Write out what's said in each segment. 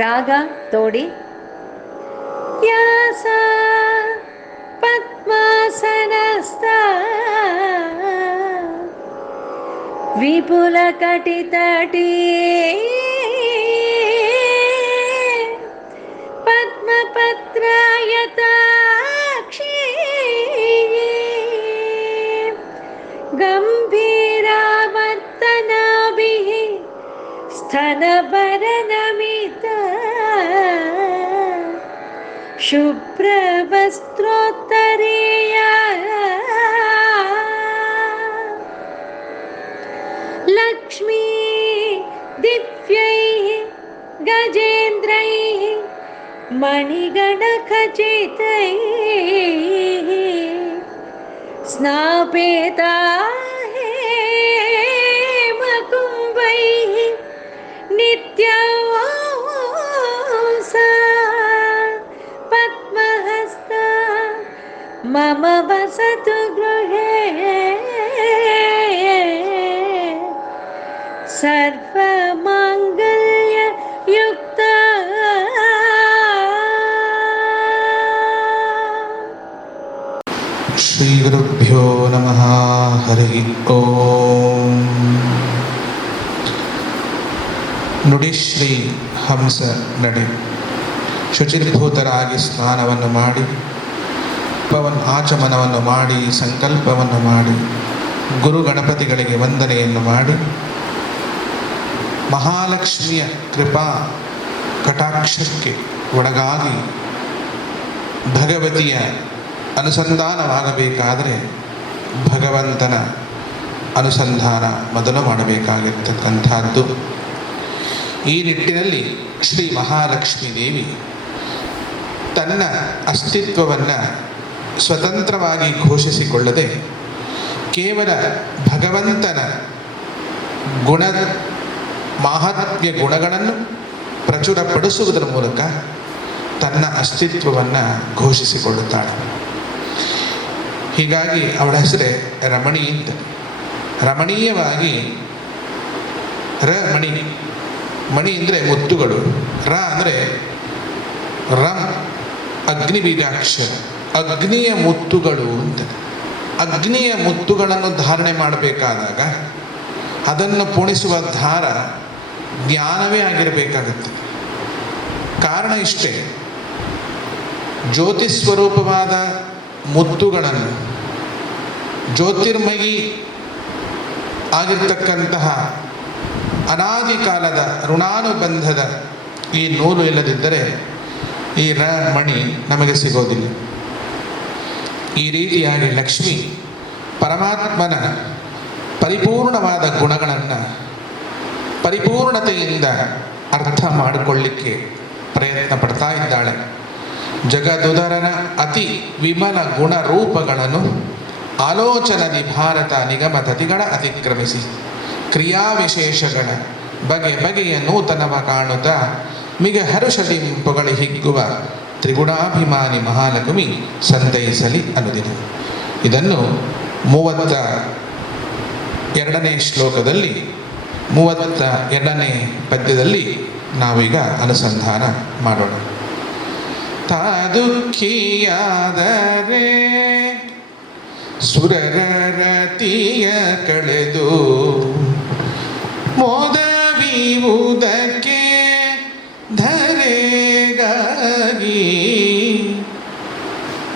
ರಾಗ ತೋಡಿ. ಯಾಸ ಪದ್ಮಾಸನಸ್ಥ ವಿಪುಲ ಕಟಿತಟೀ ಪದ್ಮಪತ್ರಾಯತಾಕ್ಷಿ ಗಂಭೀರಾವರ್ತನಾಭಿಃ ಸ್ತನಭರನಮಿತ ಶುಭ್ರವಸ್ತ್ರೋತ್ತರೀಯ ಲಕ್ಷ್ಮೀ ದಿವ್ಯೈಃ ಗಜೇಂದ್ರೈಃ ಮಣಿಗಣಖಚಿತೈಃ ಸ್ನಾಪೇತಾ ಹೇಮಕುಂಭೈಃ ನಿತ್ಯವಾಸ ಪದ್ಮಹಸ್ತ ಮಮ ವಸತು ಗೃಹೇ ಸರ್ವಮಂಗಲ್ಯಯುಕ್ತ. ಶ್ರೀ ಗುರುಭ್ಯೋ ನಮಃ. ಹರಿ ಓಂ. ನುಡಿಶ್ರೀ ಹಂಸ ನಡೆ. ಶುಚಿರ್ಭೂತರಾಗಿ ಸ್ನಾನವನ್ನು ಮಾಡಿ ಆಚಮನವನ್ನು ಮಾಡಿ ಸಂಕಲ್ಪವನ್ನು ಮಾಡಿ ಗುರು ಗಣಪತಿಗಳಿಗೆ ವಂದನೆಯನ್ನು ಮಾಡಿ ಮಹಾಲಕ್ಷ್ಮಿಯ ಕೃಪಾ ಕಟಾಕ್ಷಕ್ಕೆ ಒಳಗಾಗಿ ಭಗವತಿಯ ಅನುಸಂಧಾನವಾಗಬೇಕಾದರೆ ಭಗವಂತನ ಅನುಸಂಧಾನ ಮೊದಲು ಮಾಡಬೇಕಾಗಿರ್ತಕ್ಕಂಥದ್ದು. ಈ ನಿಟ್ಟಿನಲ್ಲಿ ಶ್ರೀ ಮಹಾಲಕ್ಷ್ಮೀ ದೇವಿ ತನ್ನ ಅಸ್ತಿತ್ವವನ್ನು ಸ್ವತಂತ್ರವಾಗಿ ಘೋಷಿಸಿಕೊಳ್ಳದೆ ಕೇವಲ ಭಗವಂತನ ಗುಣ ಮಾಹಾತ್ಮ್ಯ ಗುಣಗಳನ್ನು ಪ್ರಚುರಪಡಿಸುವುದರ ಮೂಲಕ ತನ್ನ ಅಸ್ತಿತ್ವವನ್ನು ಘೋಷಿಸಿಕೊಳ್ಳುತ್ತಾಳೆ. ಹೀಗಾಗಿ ಅವಳ ಹೆಸರೇ ರಮಣಿ ಅಂತ. ರಮಣೀಯವಾಗಿ ರಮಣಿ, ಮಣಿ ಅಂದರೆ ಮುತ್ತುಗಳು, ರ ಅಂದರೆ ರಮ್ ಅಗ್ನಿ ಬೀಜಾಕ್ಷರ, ಅಗ್ನಿಯ ಮುತ್ತುಗಳು ಅಂತ. ಅಗ್ನಿಯ ಮುತ್ತುಗಳನ್ನು ಧಾರಣೆ ಮಾಡಬೇಕಾದಾಗ ಅದನ್ನು ಪುಣಿಸುವ ದಾರ ಜ್ಞಾನವೇ ಆಗಿರಬೇಕಾಗುತ್ತೆ. ಕಾರಣ ಇಷ್ಟೇ, ಜ್ಯೋತಿಸ್ವರೂಪವಾದ ಮುತ್ತುಗಳನ್ನು ಜ್ಯೋತಿರ್ಮಯಿ ಆಗಿರ್ತಕ್ಕಂತಹ ಅನಾದಿ ಕಾಲದ ಋಣಾನುಬಂಧದ ಈ ನೂಲು ಇಲ್ಲದಿದ್ದರೆ ಈ ರಮಣಿ ನಮಗೆ ಸಿಗೋದಿಲ್ಲ. ಈ ರೀತಿಯಾಗಿ ಲಕ್ಷ್ಮಿ ಪರಮಾತ್ಮನ ಪರಿಪೂರ್ಣವಾದ ಗುಣಗಳನ್ನು ಪರಿಪೂರ್ಣತೆಯಿಂದ ಅರ್ಥ ಮಾಡಿಕೊಳ್ಳಿಕ್ಕೆ ಪ್ರಯತ್ನ ಪಡ್ತಾ ಇದ್ದಾಳೆ. ಜಗದುದರನ ಅತಿ ವಿಮಲ ಗುಣ ರೂಪಗಳನ್ನು ಆಲೋಚನದಿ ಭಾರತ ನಿಗಮ ತತಿಗಳ ಅತಿಕ್ರಮಿಸಿ ಕ್ರಿಯಾವಿಶೇಷಗಳ ಬಗೆ ಬಗೆಯ ನೂತನವ ಕಾಣುತ್ತಾ ಮಿಗ ಹರುಷದಿ ಪೊಗಳಿ ಹಿಗ್ಗುವ ತ್ರಿಗುಣಾಭಿಮಾನಿ ಮಹಾಲಕ್ಷ್ಮಿ ಸಂತೈಸಲಿ ಅನುದಿನ. ಇದನ್ನು 32ನೇ ಶ್ಲೋಕದಲ್ಲಿ 32ನೇ ಪದ್ಯದಲ್ಲಿ ನಾವೀಗ ಅನುಸಂಧಾನ ಮಾಡೋಣ. ತಾ ದುಃಖಿಯಾದರೆ ಸುರರ ರತಿಯ ಕಳೆದು ಮೋದವಿವುದಕ್ಕೆ ಧರೆಗಾಗಿ.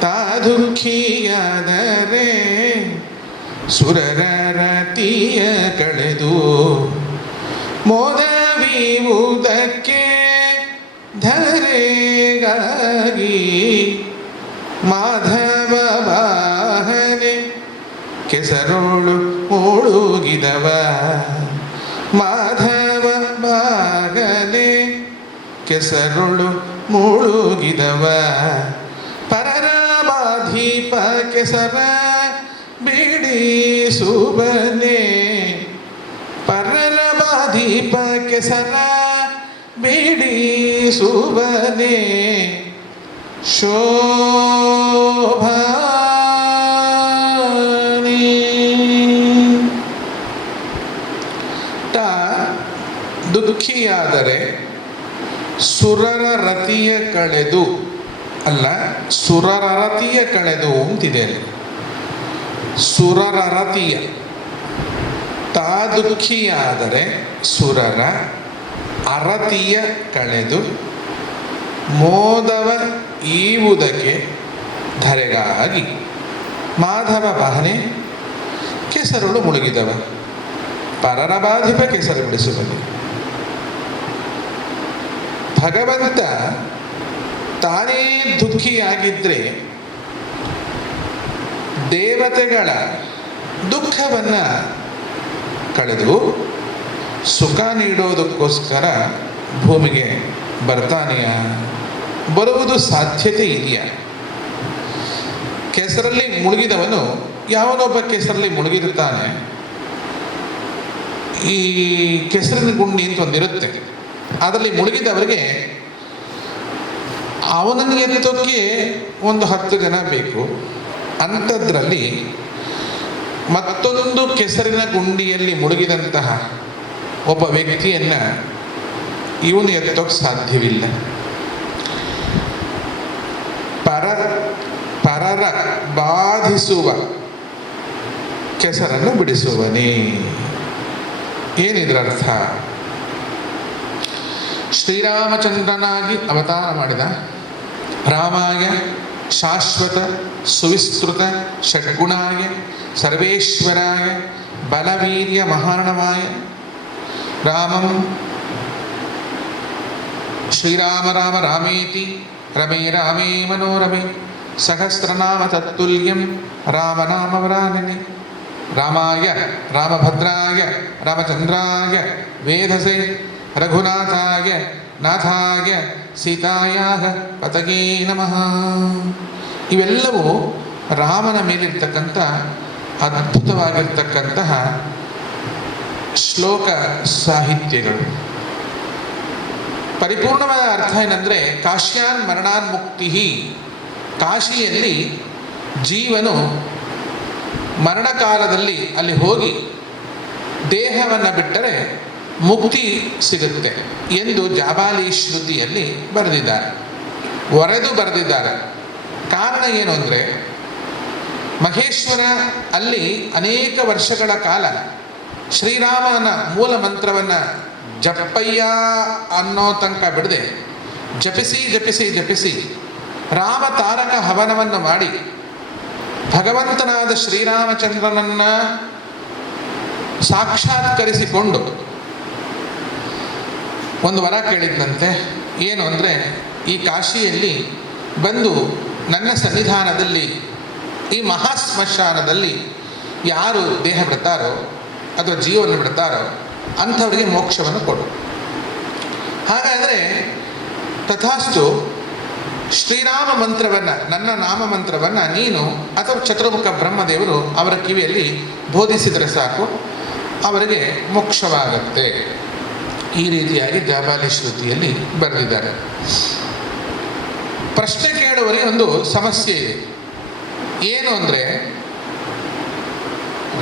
ತಾ ದುಃಖಿಯಾದರೆ ಸುರರ ರತಿಯ ಕಳೆದು ಮೋದವಿವುದಕ್ಕೆ ಧರೆಗಾಗಿ. ಮಾಧವ ವಾಹನೆ ಕೆಸರೋಳು ಮುಳುಗಿದವ. ಮಾಧವ ವಾಹನೆ ಕೆಸರೊಳು ಮುಳುಗಿದವ. ಪರರ ಬಾಧೀಪ ಕೆಸರ ಬಿಡಿಸುವನೆ. ಪರರ ಬಾಧೀಪ ಕೆಸರ ಬಿಡಿಸುವನೆ. ಶೋಭಾನಿ. ತ ದುಃಖಿಯಾದರೆ ಸುರರ ರತಿಯ ಕಳೆದು ಅಲ್ಲ, ಸುರರತಿಯ ಕಳೆದು ಅಂತಿದೆ ಅಲ್ಲಿ. ಸುರರತಿಯ ತಾ ದುಃಖಿಯಾದರೆ ಸುರರ ಅರತಿಯ ಕಳೆದು ಮೋದವ ಈವುದಕ್ಕೆ ಧರೆಗಾಗಿ ಮಾಧವ ಬಹನೆ ಕೆಸರುಳು ಮುಳುಗಿದವ ಪರರ ಬಾಧಿಪ ಕೆಸರು ಬಿಡಿಸುವಲ್ಲಿ. ಭಗವಂತ ತಾನೇ ದುಃಖಿಯಾಗಿದ್ದರೆ ದೇವತೆಗಳ ದುಃಖವನ್ನು ಕಳೆದು ಸುಖ ನೀಡೋದಕ್ಕೋಸ್ಕರ ಭೂಮಿಗೆ ಬರ್ತಾನೆಯಾ? ಬರುವುದು ಸಾಧ್ಯತೆ ಇದೆಯಾ? ಕೆಸರಲ್ಲಿ ಮುಳುಗಿದವನು ಯಾವನೊಬ್ಬ ಕೆಸರಲ್ಲಿ ಮುಳುಗಿರುತ್ತಾನೆ. ಈ ಕೆಸರಿನ ಗುಂಡಿ ಅಂತ ಒಂದಿರುತ್ತೆ, ಅದರಲ್ಲಿ ಮುಳುಗಿದವರಿಗೆ ಅವನನ್ನು ಎತ್ತೋಕ್ಕೆ ಒಂದು 10 ಜನ ಬೇಕು. ಅಂಥದ್ರಲ್ಲಿ ಮತ್ತೊಂದು ಕೆಸರಿನ ಗುಂಡಿಯಲ್ಲಿ ಮುಳುಗಿದಂತಹ ಒಬ್ಬ ವ್ಯಕ್ತಿಯನ್ನು ಇವನು ಎತ್ತೋಕ್ಕೆ ಸಾಧ್ಯವಿಲ್ಲ. ಪರರ ಬಾಧಿಸುವ ಕೆಸರನ್ನು ಬಿಡಿಸುವನೇ. ಏನಿದ್ರ ಅರ್ಥ? ಶ್ರೀರಾಮಚಂದ್ರನಾಗಿ ಅವತಾರ ಮಾಡಿದ ರಾಮಾಯ ಶಾಶ್ವತ ಸುವಿಸ್ತೃತ ಷಡ್ಗುಣಾಯ ಸರ್ವೇಶ್ವರಾಯ ಬಲವೀರ್ಯ ಮಹಾರ್ಣವಾಯ ರಾಮಂ ಶ್ರೀರಾಮ ರಾಮ ರಾಮೇತಿ ರಮೇ ರಾಮೇ ಮನೋರಮೆ ಸಹಸ್ರನಾಮ ತತ್ತುಲ್ಯಂ ರಾಮನಾಮವರಾನನೆ ರಾಮಾಯ ರಾಮಭದ್ರಾಯ ರಾಮಚಂದ್ರಾಯ ವೇಧಸೆ ರಘುನಾಥಾಯ ನಾಥಾಯ ಸೀತಾಯಾಹ ಪತಗೇ ನಮಃ. ಇವೆಲ್ಲವೂ ರಾಮನ ಮೇಲಿರ್ತಕ್ಕಂಥ ಅದ್ಭುತವಾಗಿರ್ತಕ್ಕಂತಹ ಶ್ಲೋಕ ಸಾಹಿತ್ಯಗಳು. ಪರಿಪೂರ್ಣವಾದ ಅರ್ಥ ಏನಂದರೆ ಕಾಶ್ಯಾನ್ ಮರಣಾನ್ ಮುಕ್ತಿ. ಕಾಶಿಯಲ್ಲಿ ಜೀವನು ಮರಣಕಾಲದಲ್ಲಿ ಅಲ್ಲಿ ಹೋಗಿ ದೇಹವನ್ನು ಬಿಟ್ಟರೆ ಮುಕ್ತಿ ಸಿಗುತ್ತೆ ಎಂದು ಜಾಬಾಲಿ ಶ್ರುತಿಯಲ್ಲಿ ಬರೆದಿದ್ದಾರೆ, ಒರೆದು ಬರೆದಿದ್ದಾರೆ. ಕಾರಣ ಏನು ಅಂದರೆ, ಮಹೇಶ್ವರ ಅಲ್ಲಿ ಅನೇಕ ವರ್ಷಗಳ ಕಾಲ ಶ್ರೀರಾಮನ ಮೂಲ ಮಂತ್ರವನ್ನು ಜಪ್ಪಯ್ಯ ಅನ್ನೋ ತನಕ ಬಿಡದೆ ಜಪಿಸಿ ಜಪಿಸಿ ಜಪಿಸಿ ರಾಮ ತಾರಕ ಹವನವನ್ನು ಮಾಡಿ ಭಗವಂತನಾದ ಶ್ರೀರಾಮಚಂದ್ರನನ್ನು ಸಾಕ್ಷಾತ್ಕರಿಸಿಕೊಂಡು ಒಂದು ವರ ಕೇಳಿದ್ದಂತೆ. ಏನು ಅಂದರೆ, ಈ ಕಾಶಿಯಲ್ಲಿ ಬಂದು ನನ್ನ ಸನ್ನಿಧಾನದಲ್ಲಿ ಈ ಮಹಾಶ್ಮಶಾನದಲ್ಲಿ ಯಾರು ದೇಹ ಬಿಡ್ತಾರೋ ಅಥವಾ ಜೀವವನ್ನು ಬಿಡ್ತಾರೋ ಅಂಥವರಿಗೆ ಮೋಕ್ಷವನ್ನು ಕೊಡು. ಹಾಗಾದರೆ ತಥಾಸ್ತು ಶ್ರೀರಾಮ ಮಂತ್ರವನ್ನು, ನನ್ನ ನಾಮ ಮಂತ್ರವನ್ನು ನೀನು ಅಥವಾ ಚತುರ್ಮುಖ ಬ್ರಹ್ಮದೇವರು ಅವರ ಕಿವಿಯಲ್ಲಿ ಬೋಧಿಸಿದರೆ ಸಾಕು, ಅವರಿಗೆ ಮೋಕ್ಷವಾಗುತ್ತೆ. ಈ ರೀತಿಯಾಗಿ ಜಾಬಾಲಿ ಶ್ರುತಿಯಲ್ಲಿ ಬರೆದಿದ್ದಾರೆ. ಪ್ರಶ್ನೆ ಕೇಳುವಲ್ಲಿ ಒಂದು ಸಮಸ್ಯೆ ಇದೆ. ಏನು ಅಂದರೆ,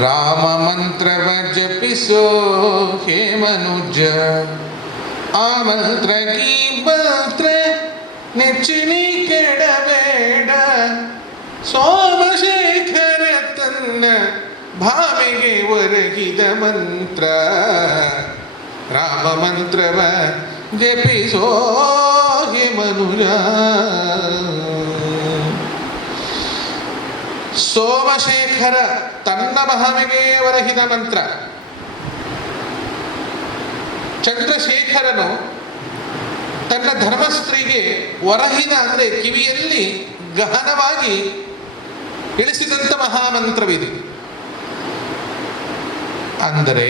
ರಾಮ ಮಂತ್ರವ ಜಪಿಸೋ ಹೇ ಮನುಜ, ಆ ಮಂತ್ರ ಕೀ ಮಂತ್ರ ನೆಚ್ಚಿನಿ ಕೆಡಬೇಡ, ಸೋಮಶೇಖರ ತನ್ನ ಭಾಮಿಗೆ ಒರಗಿದ ಮಂತ್ರ, ರಾಮ ಮಂತ್ರವ ಜಪಿಸೋ ಹೇ ಮನುಜ. ಸೋಮಶೇಖರ ತನ್ನ ಭಾಮಿಗೆ ಒರಗಿದ ಮಂತ್ರ. ಚಂದ್ರಶೇಖರನು ತನ್ನ ಧರ್ಮಸ್ತ್ರೀಗೆ ಒರಹಿದ ಅಂದರೆ ಕಿವಿಯಲ್ಲಿ ಗಹನವಾಗಿ ಇಳಿಸಿದಂಥ ಮಹಾಮಂತ್ರವಿದೆ. ಅಂದರೆ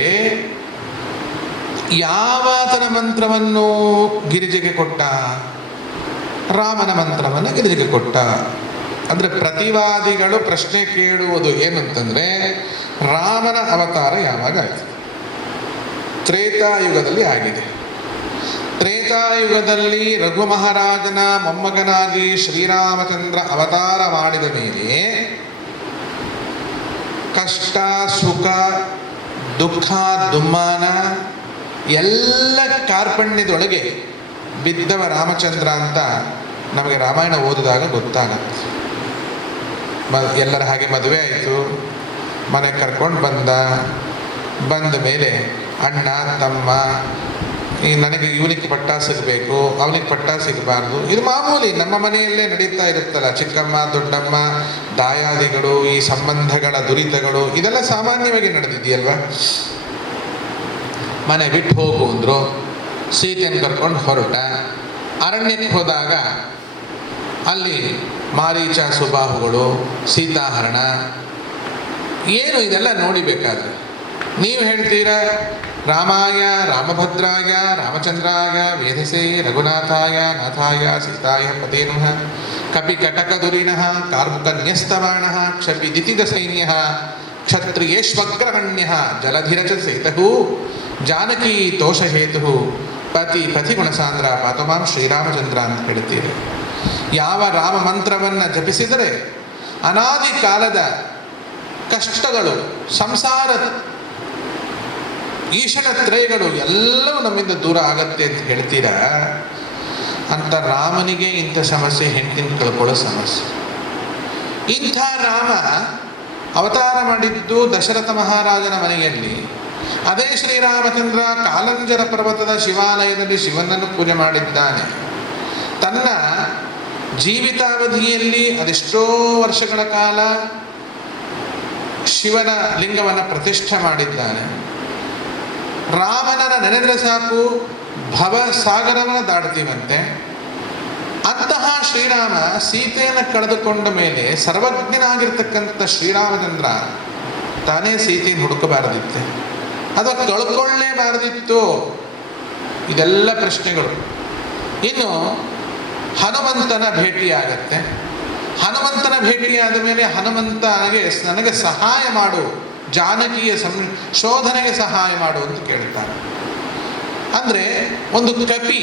ಯಾವಾತನ ಮಂತ್ರವನ್ನು ಗಿರಿಜೆಗೆ ಕೊಟ್ಟ? ರಾಮನ ಮಂತ್ರವನ್ನು ಗಿರಿಜೆಗೆ ಕೊಟ್ಟ. ಅಂದರೆ ಪ್ರತಿವಾದಿಗಳು ಪ್ರಶ್ನೆ ಕೇಳುವುದು ಏನಂತಂದರೆ, ರಾಮನ ಅವತಾರ ಯಾವಾಗ ಆಯಿತು? ತ್ರೇತಾಯುಗದಲ್ಲಿ ಆಗಿದೆ. ತ್ರೇತಾಯುಗದಲ್ಲಿ ರಘು ಮಹಾರಾಜನ ಮೊಮ್ಮಗನಾಗಿ ಶ್ರೀರಾಮಚಂದ್ರ ಅವತಾರ ಮಾಡಿದ ಮೇಲೆ ಕಷ್ಟ ಸುಖ ದುಃಖ ದುಮ್ಮಾನ ಎಲ್ಲ ಕಾರ್ಪಣ್ಯದೊಳಗೆ ಬಿದ್ದವ ರಾಮಚಂದ್ರ ಅಂತ ನಮಗೆ ರಾಮಾಯಣ ಓದಿದಾಗ ಗೊತ್ತಾಗತ್ತೆ. ಎಲ್ಲರ ಹಾಗೆ ಮದುವೆ ಆಯಿತು, ಮನೆಗೆ ಕರ್ಕೊಂಡು ಬಂದ ಮೇಲೆ ಅಣ್ಣ ತಮ್ಮ ನನಗೆ ಇವನಿಗೆ ಪಟ್ಟ ಸಿಗಬೇಕು, ಅವನಿಗೆ ಪಟ್ಟ ಸಿಗಬಾರ್ದು, ಇದು ಮಾಮೂಲಿ ನಮ್ಮ ಮನೆಯಲ್ಲೇ ನಡೀತಾ ಇರುತ್ತಲ್ಲ. ಚಿಕ್ಕಮ್ಮ ದೊಡ್ಡಮ್ಮ ದಾಯಾದಿಗಳು, ಈ ಸಂಬಂಧಗಳ ದುರಿತಗಳು ಇದೆಲ್ಲ ಸಾಮಾನ್ಯವಾಗಿ ನಡೆದಿದೆಯಲ್ವ. ಮನೆ ಬಿಟ್ಟು ಹೋಗು ಅಂದರು, ಸೀತೆಯನ್ನು ಕರ್ಕೊಂಡು ಹೊರಟ. ಅರಣ್ಯಕ್ಕೆ ಹೋದಾಗ ಅಲ್ಲಿ ಮಾರೀಚ ಸುಬಾಹುಗಳು, ಸೀತಾಹರಣ, ಏನು ಇದೆಲ್ಲ ನೋಡಿಬೇಕಾದ್ರೆ ನೀವು ಹೇಳ್ತೀರಾ ರಾಮಾಯ ರಾಮಭದ್ರಾಯ ರಾಮಚಂದ್ರಾಯ ವೇಧಸೆ ರಘುನಾಥಾಯ ನಾಥಾಯ ಸೀತಾಯ ಪದೇ ನಮಃ ಕಪಿ ಕಟಕದುರಿನಃ ಕಾರ್ಮುಕನ್ಯಸ್ತವಾಣಃ ಕ್ಷಪಿ ದಿತಿದ ಸೈನ್ಯಃ ಕ್ಷತ್ರಿಯೇಶ್ವಗ್ರಗಣ್ಯಃ ಜಲಧಿರಚ ಸೇತುಃ ಜಾನಕಿ ತೋಷಹೇತು ಪತಿ ಗುಣಸಾಂದ್ರ ಪಾತಮಾಂ ಶ್ರೀರಾಮಚಂದ್ರ ಅಂತ ಹೇಳ್ತೀರಿ. ಯಾವ ರಾಮ ಮಂತ್ರವನ್ನು ಜಪಿಸಿದರೆ ಅನಾದಿ ಕಾಲದ ಕಷ್ಟಗಳು, ಸಂಸಾರ ಈಶಣತ್ರಯಗಳು ಎಲ್ಲವೂ ನಮ್ಮಿಂದ ದೂರ ಆಗತ್ತೆ ಅಂತ ಹೇಳ್ತೀರಾ. ಅಂತ ರಾಮನಿಗೆ ಇಂಥ ಸಮಸ್ಯೆ, ಹೆಂಡತಿನ ಕಳ್ಕೊಳ್ಳೋ ಸಮಸ್ಯೆ. ಇಂಥ ರಾಮ ಅವತಾರ ಮಾಡಿದ್ದು ದಶರಥ ಮಹಾರಾಜನ ಮನೆಯಲ್ಲಿ. ಅದೇ ಶ್ರೀರಾಮಚಂದ್ರ ಕಾಲಂಜರ ಪರ್ವತದ ಶಿವಾಲಯದಲ್ಲಿ ಶಿವನನ್ನು ಪೂಜೆ ಮಾಡಿದ್ದಾನೆ. ತನ್ನ ಜೀವಿತಾವಧಿಯಲ್ಲಿ ಅದೆಷ್ಟೋ ವರ್ಷಗಳ ಕಾಲ ಶಿವನ ಲಿಂಗವನ್ನು ಪ್ರತಿಷ್ಠೆ ಮಾಡಿದ್ದಾನೆ. ರಾಮನನ್ನು ನೆನೆದರೆ ಸಾಕು ಭವಸಾಗರವನ್ನು ದಾಡ್ತೀವಂತೆ. ಅಂತಹ ಶ್ರೀರಾಮ ಸೀತೆಯನ್ನು ಕಳೆದುಕೊಂಡ ಮೇಲೆ ಸರ್ವಜ್ಞನಾಗಿರ್ತಕ್ಕಂಥ ಶ್ರೀರಾಮಚಂದ್ರ ತಾನೇ ಸೀತೆಯನ್ನು ಹುಡುಕಬಾರದಿತ್ತೆ, ಅಥವಾ ಕಳ್ಕೊಳ್ಳೇಬಾರದಿತ್ತು? ಇದೆಲ್ಲ ಪ್ರಶ್ನೆಗಳು. ಇನ್ನು ಹನುಮಂತನ ಭೇಟಿಯಾಗತ್ತೆ. ಹನುಮಂತನ ಭೇಟಿಯಾದ ಮೇಲೆ ಹನುಮಂತ ನನಗೆ ಸಹಾಯ ಮಾಡು, ಜಾನಕಿಯ ಶೋಧನೆಗೆ ಸಹಾಯ ಮಾಡು ಅಂತ ಕೇಳ್ತಾರೆ. ಅಂದರೆ ಒಂದು ಕಪಿ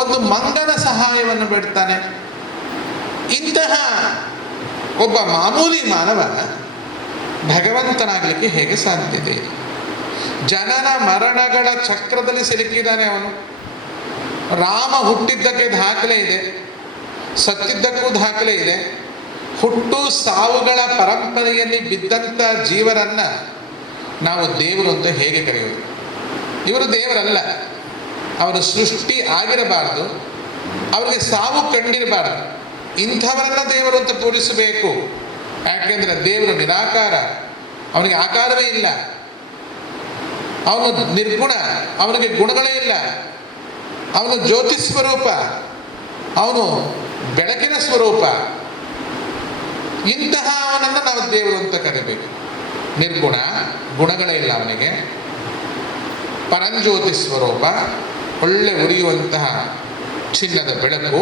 ಒಂದು ಮಂಗನ ಸಹಾಯವನ್ನು ಬೇಡ್ತಾನೆ. ಇಂತಹ ಒಬ್ಬ ಮಾಮೂಲಿ ಮಾನವ ಭಗವಂತನಾಗಲಿಕ್ಕೆ ಹೇಗೆ ಸಾಧ್ಯತೆ? ಜನನ ಮರಣಗಳ ಚಕ್ರದಲ್ಲಿ ಸಿಲುಕಿದ್ದಾನೆ ಅವನು. ರಾಮ ಹುಟ್ಟಿದ್ದಕ್ಕೆ ದಾಖಲೆ ಇದೆ, ಸತ್ತಿದ್ದಕ್ಕೂ ದಾಖಲೆ ಇದೆ. ಹುಟ್ಟು ಸಾವುಗಳ ಪರಂಪರೆಯಲ್ಲಿ ಬಿದ್ದಂಥ ಜೀವರನ್ನು ನಾವು ದೇವರು ಅಂತ ಹೇಗೆ ಕರೆಯೋದು? ಇವರು ದೇವರಲ್ಲ, ಅವರ ಸೃಷ್ಟಿ ಆಗಿರಬಾರ್ದು, ಅವರಿಗೆ ಸಾವು ಕಂಡಿರಬಾರ್ದು. ಇಂಥವರನ್ನ ದೇವರು ಅಂತ ಪೂಜಿಸಬೇಕು. ಯಾಕೆಂದರೆ ದೇವರು ನಿರಾಕಾರ, ಅವನಿಗೆ ಆಕಾರವೇ ಇಲ್ಲ, ಅವನು ನಿರ್ಗುಣ, ಅವನಿಗೆ ಗುಣಗಳೇ ಇಲ್ಲ, ಅವನು ಜ್ಯೋತಿ ಸ್ವರೂಪ, ಅವನು ಬೆಳಕಿನ ಸ್ವರೂಪ. ಇಂತಹ ಅವನನ್ನು ನಾವು ದೇವರು ಅಂತ ಕರಿಬೇಕು. ನಿರ್ಗುಣ, ಗುಣಗಳೇ ಇಲ್ಲ ಅವನಿಗೆ, ಪರಂಜ್ಯೋತಿ ಸ್ವರೂಪ, ಒಳ್ಳೆ ಉರಿಯುವಂತಹ ಚಿನ್ನದ ಬೆಳಕು,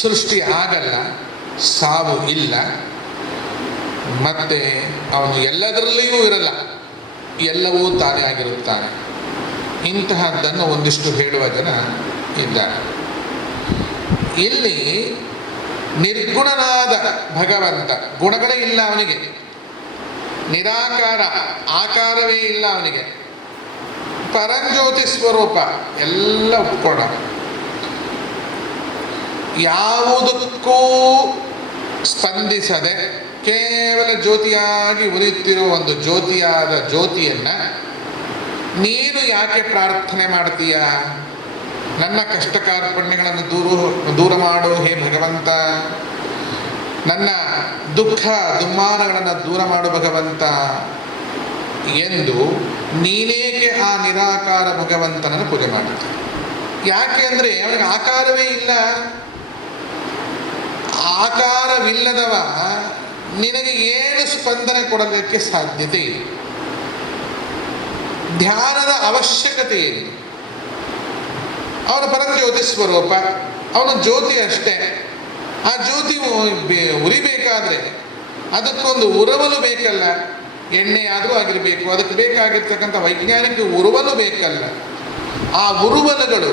ಸೃಷ್ಟಿ ಆಗಲ್ಲ, ಸಾವು ಇಲ್ಲ, ಮತ್ತೆ ಅವನು ಎಲ್ಲದರಲ್ಲಿಯೂ ಇರಲ್ಲ, ಎಲ್ಲವೂ ತಾನೇ ಆಗಿರುತ್ತಾನೆ. ಇಂತಹದ್ದನ್ನು ಒಂದಿಷ್ಟು ಹೇಳುವ ಜನ ಇದ್ದಾರೆ. ಇಲ್ಲಿ ನಿರ್ಗುಣನಾದ ಭಗವಂತ, ಗುಣಗಳೇ ಇಲ್ಲ ಅವನಿಗೆ, ನಿರಾಕಾರ, ಆಕಾರವೇ ಇಲ್ಲ ಅವನಿಗೆ, ಪರಂಜ್ಯೋತಿ ಸ್ವರೂಪ, ಎಲ್ಲ ಒಪ್ಕೋಣ. ಯಾವುದಕ್ಕೂ ಸ್ಪಂದಿಸದೆ ಕೇವಲ ಜ್ಯೋತಿಯಾಗಿ ಉರಿಯುತ್ತಿರುವ ಒಂದು ಜ್ಯೋತಿಯಾದ ಜ್ಯೋತಿಯನ್ನು ನೀನು ಯಾಕೆ ಪ್ರಾರ್ಥನೆ ಮಾಡ್ತೀಯ? ನನ್ನ ಕಷ್ಟ ಕಾರ್ಪಣ್ಯಗಳನ್ನು ದೂರ ಮಾಡು ಹೇ ಭಗವಂತ, ನನ್ನ ದುಃಖ ದುಮ್ಮಾನಗಳನ್ನು ದೂರ ಮಾಡು ಭಗವಂತ ಎಂದು ನೀನೇಕೆ ಆ ನಿರಾಕಾರ ಭಗವಂತನನ್ನು ಪೂಜೆ ಮಾಡ್ತೀಯ? ಯಾಕೆ ಅಂದರೆ ಅವನಿಗೆ ಆಕಾರವೇ ಇಲ್ಲ. ಆಕಾರವಿಲ್ಲದವ ನಿನಗೆ ಏನು ಸ್ಪಂದನೆ ಕೊಡಲಿಕ್ಕೆ ಸಾಧ್ಯತೆ ಇಲ್ಲ. ಧ್ಯಾನದ ಅವಶ್ಯಕತೆ ಏನು? ಅವನು ಪರಂಜ್ಯೋತಿ ಸ್ವರೂಪ, ಅವನು ಜ್ಯೋತಿ ಅಷ್ಟೇ. ಆ ಜ್ಯೋತಿ ಉರಿಬೇಕಾದ್ರೆ ಅದಕ್ಕೊಂದು ಉರವಲು ಬೇಕಲ್ಲ, ಎಣ್ಣೆ ಆದರೂ ಆಗಿರಬೇಕು, ಅದಕ್ಕೆ ಬೇಕಾಗಿರ್ತಕ್ಕಂಥ ವೈಜ್ಞಾನಿಕ ಉರುವಲು ಬೇಕಲ್ಲ. ಆ ಉರುವಲುಗಳು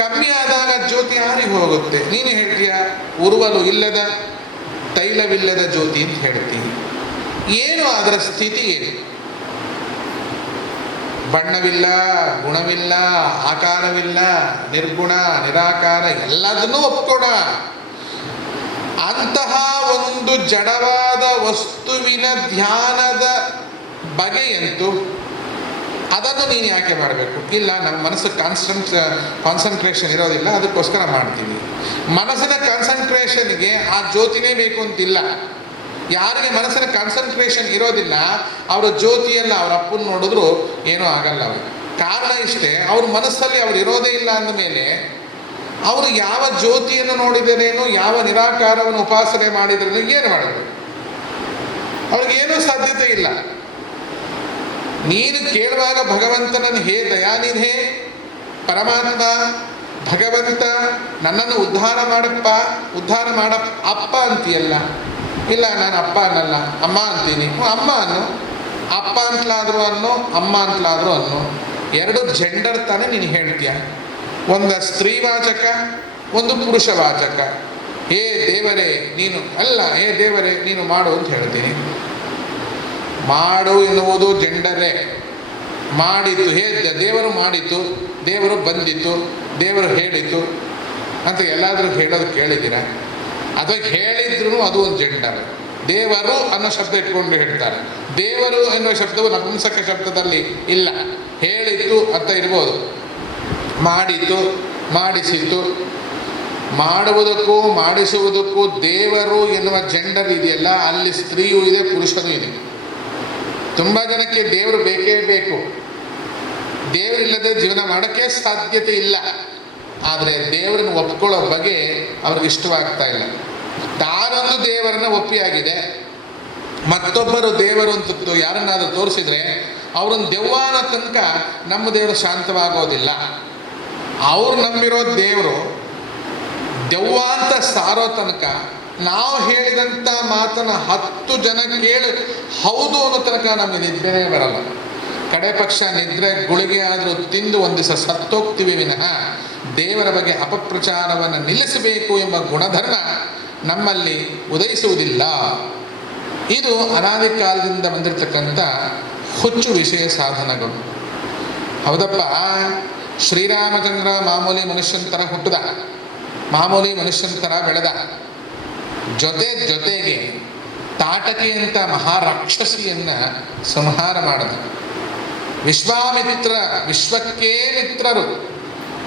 ಕಮ್ಮಿ ಆದಾಗ ಜ್ಯೋತಿ ಆರಿಗೆ ಹೋಗುತ್ತೆ. ನೀನು ಹೇಳ್ತೀಯ ಉರುವಲು ಇಲ್ಲದ, ತೈಲವಿಲ್ಲದ ಜ್ಯೋತಿ ಅಂತ ಹೇಳ್ತೀನಿ. ಏನು ಅದರ ಸ್ಥಿತಿ ಏನು? ಬಣ್ಣವಿಲ್ಲ, ಗುಣವಿಲ್ಲ, ಆಕಾರವಿಲ್ಲ, ನಿರ್ಗುಣ, ನಿರಾಕಾರ, ಎಲ್ಲದನ್ನೂ ಒಪ್ಕೊಡ. ಅಂತಹ ಒಂದು ಜಡವಾದ ವಸ್ತುವಿನ ಧ್ಯಾನದ ಬಗೆಯಂತೂ ಅದನ್ನು ನೀನು ಯಾಕೆ ಮಾಡಬೇಕು? ಇಲ್ಲ, ನಮ್ಮ ಮನಸ್ಸು ಕಾನ್ಸಂಟ್ರೇಷನ್ ಇರೋದಿಲ್ಲ, ಅದಕ್ಕೋಸ್ಕರ ಮಾಡ್ತೀವಿ. ಮನಸ್ಸಿನ ಕಾನ್ಸಂಟ್ರೇಷನ್ಗೆ ಆ ಜ್ಯೋತಿನೇ ಬೇಕು ಅಂತಿಲ್ಲ. ಯಾರಿಗೆ ಮನಸ್ಸಿನ ಕಾನ್ಸಂಟ್ರೇಷನ್ ಇರೋದಿಲ್ಲ ಅವರು ಜ್ಯೋತಿಯಲ್ಲ ಅವ್ರ ಅಪ್ಪನ ನೋಡಿದ್ರು ಏನೂ ಆಗಲ್ಲ ಅವ್ರಿಗೆ. ಕಾರಣ ಇಷ್ಟೇ, ಅವ್ರ ಮನಸ್ಸಲ್ಲಿ ಅವ್ರು ಇರೋದೇ ಇಲ್ಲ ಅಂದಮೇಲೆ ಅವರು ಯಾವ ಜ್ಯೋತಿಯನ್ನು ನೋಡಿದರೇನು, ಯಾವ ನಿರಾಕಾರವನ್ನು ಉಪಾಸನೆ ಮಾಡಿದ್ರೇನು ಏನು ಮಾಡಬೇಕು? ಅವ್ರಿಗೇನೂ ಸಾಧ್ಯತೆ ಇಲ್ಲ. ನೀನು ಕೇಳುವಾಗ ಭಗವಂತನನ್ನು ಹೇ ದಯಾನಿಧೆ, ಪರಮಾತ್ಮ, ಭಗವಂತ ನನ್ನನ್ನು ಉದ್ಧಾರ ಮಾಡ ಅಪ್ಪ ಅಂತೀಯಲ್ಲ. ಇಲ್ಲ, ನಾನು ಅಪ್ಪ ಅನ್ನಲ್ಲ, ಅಮ್ಮ ಅಂತೀನಿ. ಅಮ್ಮ ಅನ್ನು, ಅಪ್ಪ ಅಂತಲಾದರೂ ಅನ್ನೋ, ಅಮ್ಮ ಅಂತಲಾದರೂ ಅನ್ನೋ. ಎರಡು ಜೆಂಡರ್ ತಾನೇ ನೀನು ಹೇಳ್ತೀಯ. ಒಂದು ಸ್ತ್ರೀವಾಚಕ, ಒಂದು ಪುರುಷವಾಚಕ. ಹೇ ದೇವರೇ ನೀನು ಅಲ್ಲ, ಹೇ ದೇವರೇ ನೀನು ಮಾಡು ಅಂತ ಹೇಳ್ತೀನಿ. ಮಾಡು ಎನ್ನುವುದು ಜೆಂಡರೇ. ಮಾಡಿತು, ಹೇ ದೇವರು ಮಾಡಿತು, ದೇವರು ಬಂದಿತು, ದೇವರು ಹೇಳಿತು ಅಂತ ಎಲ್ಲಾದರೂ ಹೇಳೋದು ಕೇಳಿದ್ದೀರ? ಅಥವಾ ಹೇಳಿದ್ರು ಅದು ಒಂದು ಜೆಂಡರ್. ದೇವರು ಅನ್ನೋ ಶಬ್ದ ಇಟ್ಕೊಂಡು ಹೇಳ್ತಾರೆ. ದೇವರು ಎನ್ನುವ ಶಬ್ದವು ನಪುಂಸಕ ಶಬ್ದದಲ್ಲಿ ಇಲ್ಲ. ಹೇಳಿತು ಅಂತ ಇರ್ಬೋದು, ಮಾಡಿತು, ಮಾಡಿಸಿತು. ಮಾಡುವುದಕ್ಕೂ ಮಾಡಿಸುವುದಕ್ಕೂ ದೇವರು ಎನ್ನುವ ಜೆಂಡರ್ ಇದೆಯಲ್ಲ, ಅಲ್ಲಿ ಸ್ತ್ರೀಯೂ ಇದೆ, ಪುರುಷನೂ ಇದೆ. ತುಂಬ ಜನಕ್ಕೆ ದೇವರು ಬೇಕೇ ಬೇಕು, ದೇವರಿಲ್ಲದೆ ಜೀವನ ಮಾಡೋಕ್ಕೆ ಸಾಧ್ಯತೆ ಇಲ್ಲ. ಆದರೆ ದೇವರನ್ನು ಒಪ್ಕೊಳ್ಳೋ ಬಗ್ಗೆ ಅವ್ರಿಗೆ ಇಷ್ಟವಾಗ್ತಾ ಇಲ್ಲ. ತಾನೊಂದು ದೇವರನ್ನು ಒಪ್ಪಿಯಾಗಿದೆ, ಮತ್ತೊಬ್ಬರು ದೇವರು ಅಂತ ಯಾರನ್ನಾದರೂ ತೋರಿಸಿದ್ರೆ ಅವ್ರನ್ನ ದೆವ್ವ ಅನ್ನೋ ತನಕ ನಮ್ಮ ದೇವರು ಶಾಂತವಾಗೋದಿಲ್ಲ. ಅವ್ರು ನಂಬಿರೋ ದೇವರು ದೆವ್ವ ಅಂತ ಸಾರೋ ತನಕ ನಾವು ಹೇಳಿದಂಥ ಮಾತನ್ನು 10 ಜನ ಕೇಳಿ ಹೌದು ಅನ್ನೋ ತನಕ ನಮಗೆ ನಿದ್ರೆನೇ ಬರಲ್ಲ. ಕಡೆ ಪಕ್ಷ ನಿದ್ರೆ ಗುಳಿಗೆ ಆದರೂ ತಿಂದು ಒಂದು ದಿವಸ ಸತ್ತೋಗ್ತೀವಿ ವಿನಃ ದೇವರ ಬಗ್ಗೆ ಅಪಪ್ರಚಾರವನ್ನು ನಿಲ್ಲಿಸಬೇಕು ಎಂಬ ಗುಣಧರ್ಮ ನಮ್ಮಲ್ಲಿ ಉದಯಿಸುವುದಿಲ್ಲ. ಇದು ಅನಾದಿ ಕಾಲದಿಂದ ಬಂದಿರತಕ್ಕಂಥ ಹುಚ್ಚು ವಿಷಯ ಸಾಧನಗಳು. ಹೌದಪ್ಪ, ಶ್ರೀರಾಮಚಂದ್ರ ಮಾಮೂಲಿ ಮನುಷ್ಯನ ಥರ ಹುಟ್ಟಿದ, ಮಾಮೂಲಿ ಮನುಷ್ಯನ ಥರ ಬೆಳೆದ. ಜೊತೆಗೆ ತಾಟಕಿ ಅಂತ ಮಹಾರಾಕ್ಷಸಿಯನ್ನು ಸಂಹಾರ ಮಾಡಿದ. ವಿಶ್ವಾಮಿತ್ರ, ವಿಶ್ವಕ್ಕೇ ಮಿತ್ರರು,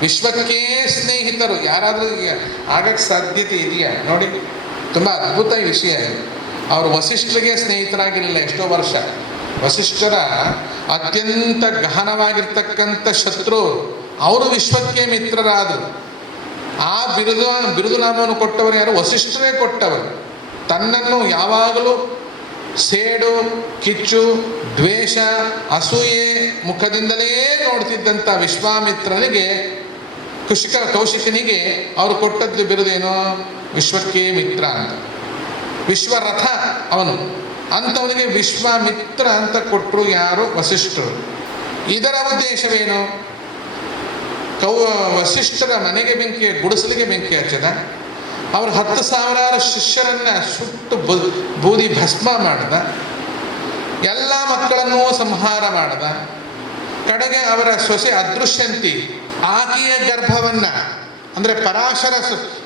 ವಿಶ್ವಕ್ಕೇ ಸ್ನೇಹಿತರು. ಯಾರಾದರೂ ಆಗಕ್ಕೆ ಸಾಧ್ಯತೆ ಇದೆಯಾ ನೋಡಿ? ತುಂಬ ಅದ್ಭುತ ವಿಷಯ. ಅವರು ವಸಿಷ್ಠರಿಗೆ ಸ್ನೇಹಿತರಾಗಿರಲಿಲ್ಲ ಎಷ್ಟೋ ವರ್ಷ. ವಸಿಷ್ಠರ ಅತ್ಯಂತ ಗಹನವಾಗಿರ್ತಕ್ಕಂಥ ಶತ್ರು ಅವರು ವಿಶ್ವಕ್ಕೆ ಮಿತ್ರರಾದರು. ಆ ಬಿರುದು ನಾಮವನ್ನು ಕೊಟ್ಟವರು ಯಾರು? ವಸಿಷ್ಠರೇ ಕೊಟ್ಟವರು. ತನ್ನನ್ನು ಯಾವಾಗಲೂ ಸೇಡು, ಕಿಚ್ಚು, ದ್ವೇಷ, ಅಸೂಯೆ ಮುಖದಿಂದಲೇ ನೋಡ್ತಿದ್ದಂಥ ವಿಶ್ವಾಮಿತ್ರನಿಗೆ, ಕೌಶಿಕನಿಗೆ ಅವರು ಕೊಟ್ಟದ್ದು ಬಿರುದೇನೋ ವಿಶ್ವಕ್ಕೆ ಮಿತ್ರ ಅಂತ. ವಿಶ್ವರಥ ಅವನು, ಅಂಥವನಿಗೆ ವಿಶ್ವಾಮಿತ್ರ ಅಂತ ಕೊಟ್ಟರು ಯಾರು? ವಸಿಷ್ಠರು. ಇದರ ಉದ್ದೇಶವೇನು? ವಸಿಷ್ಠರ ಮನೆಗೆ ಬೆಂಕಿ, ಗುಡಿಸಲಿಗೆ ಬೆಂಕಿ ಹಚ್ಚದ. ಅವರು 10,000 ಶಿಷ್ಯರನ್ನು ಸುಟ್ಟು ಬೂದಿ ಭಸ್ಮ ಮಾಡ್ದ. ಎಲ್ಲ ಮಕ್ಕಳನ್ನೂ ಸಂಹಾರ ಮಾಡ್ದ. ಕಡೆಗೆ ಅವರ ಸೊಸೆ ಅದೃಶ್ಯಂತಿ, ಆಕೆಯ ಗರ್ಭವನ್ನು ಅಂದರೆ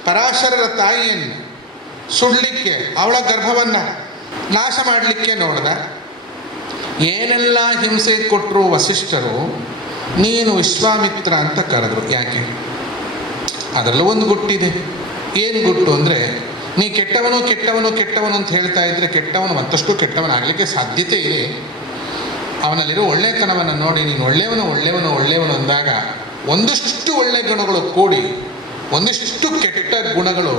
ಪರಾಶರರ ತಾಯಿಯನ್ನು ಸುಡಲಿಕ್ಕೆ, ಅವಳ ಗರ್ಭವನ್ನು ನಾಶ ಮಾಡಲಿಕ್ಕೆ ನೋಡ್ದ. ಏನೆಲ್ಲ ಹಿಂಸೆ ಕೊಟ್ಟರು ವಸಿಷ್ಠರು, ನೀನು ವಿಶ್ವಾಮಿತ್ರ ಅಂತ ಕರೆದ್ರು. ಯಾಕೆ? ಅದರಲ್ಲೂ ಒಂದು ಗುಟ್ಟಿದೆ. ಏನು ಗುಟ್ಟು ಅಂದರೆ, ನೀ ಕೆಟ್ಟವನು ಅಂತ ಹೇಳ್ತಾ ಇದ್ದರೆ ಕೆಟ್ಟವನು ಮತ್ತಷ್ಟು ಕೆಟ್ಟವನಾಗಲಿಕ್ಕೆ ಸಾಧ್ಯತೆ ಇದೆ. ಅವನಲ್ಲಿರೋ ಒಳ್ಳೆತನವನ್ನು ನೋಡಿ ನೀನು ಒಳ್ಳೆಯವನು ಅಂದಾಗ ಒಂದಷ್ಟು ಒಳ್ಳೆಯ ಗುಣಗಳು ಕೂಡಿ ಒಂದಿಷ್ಟು ಕೆಟ್ಟ ಗುಣಗಳು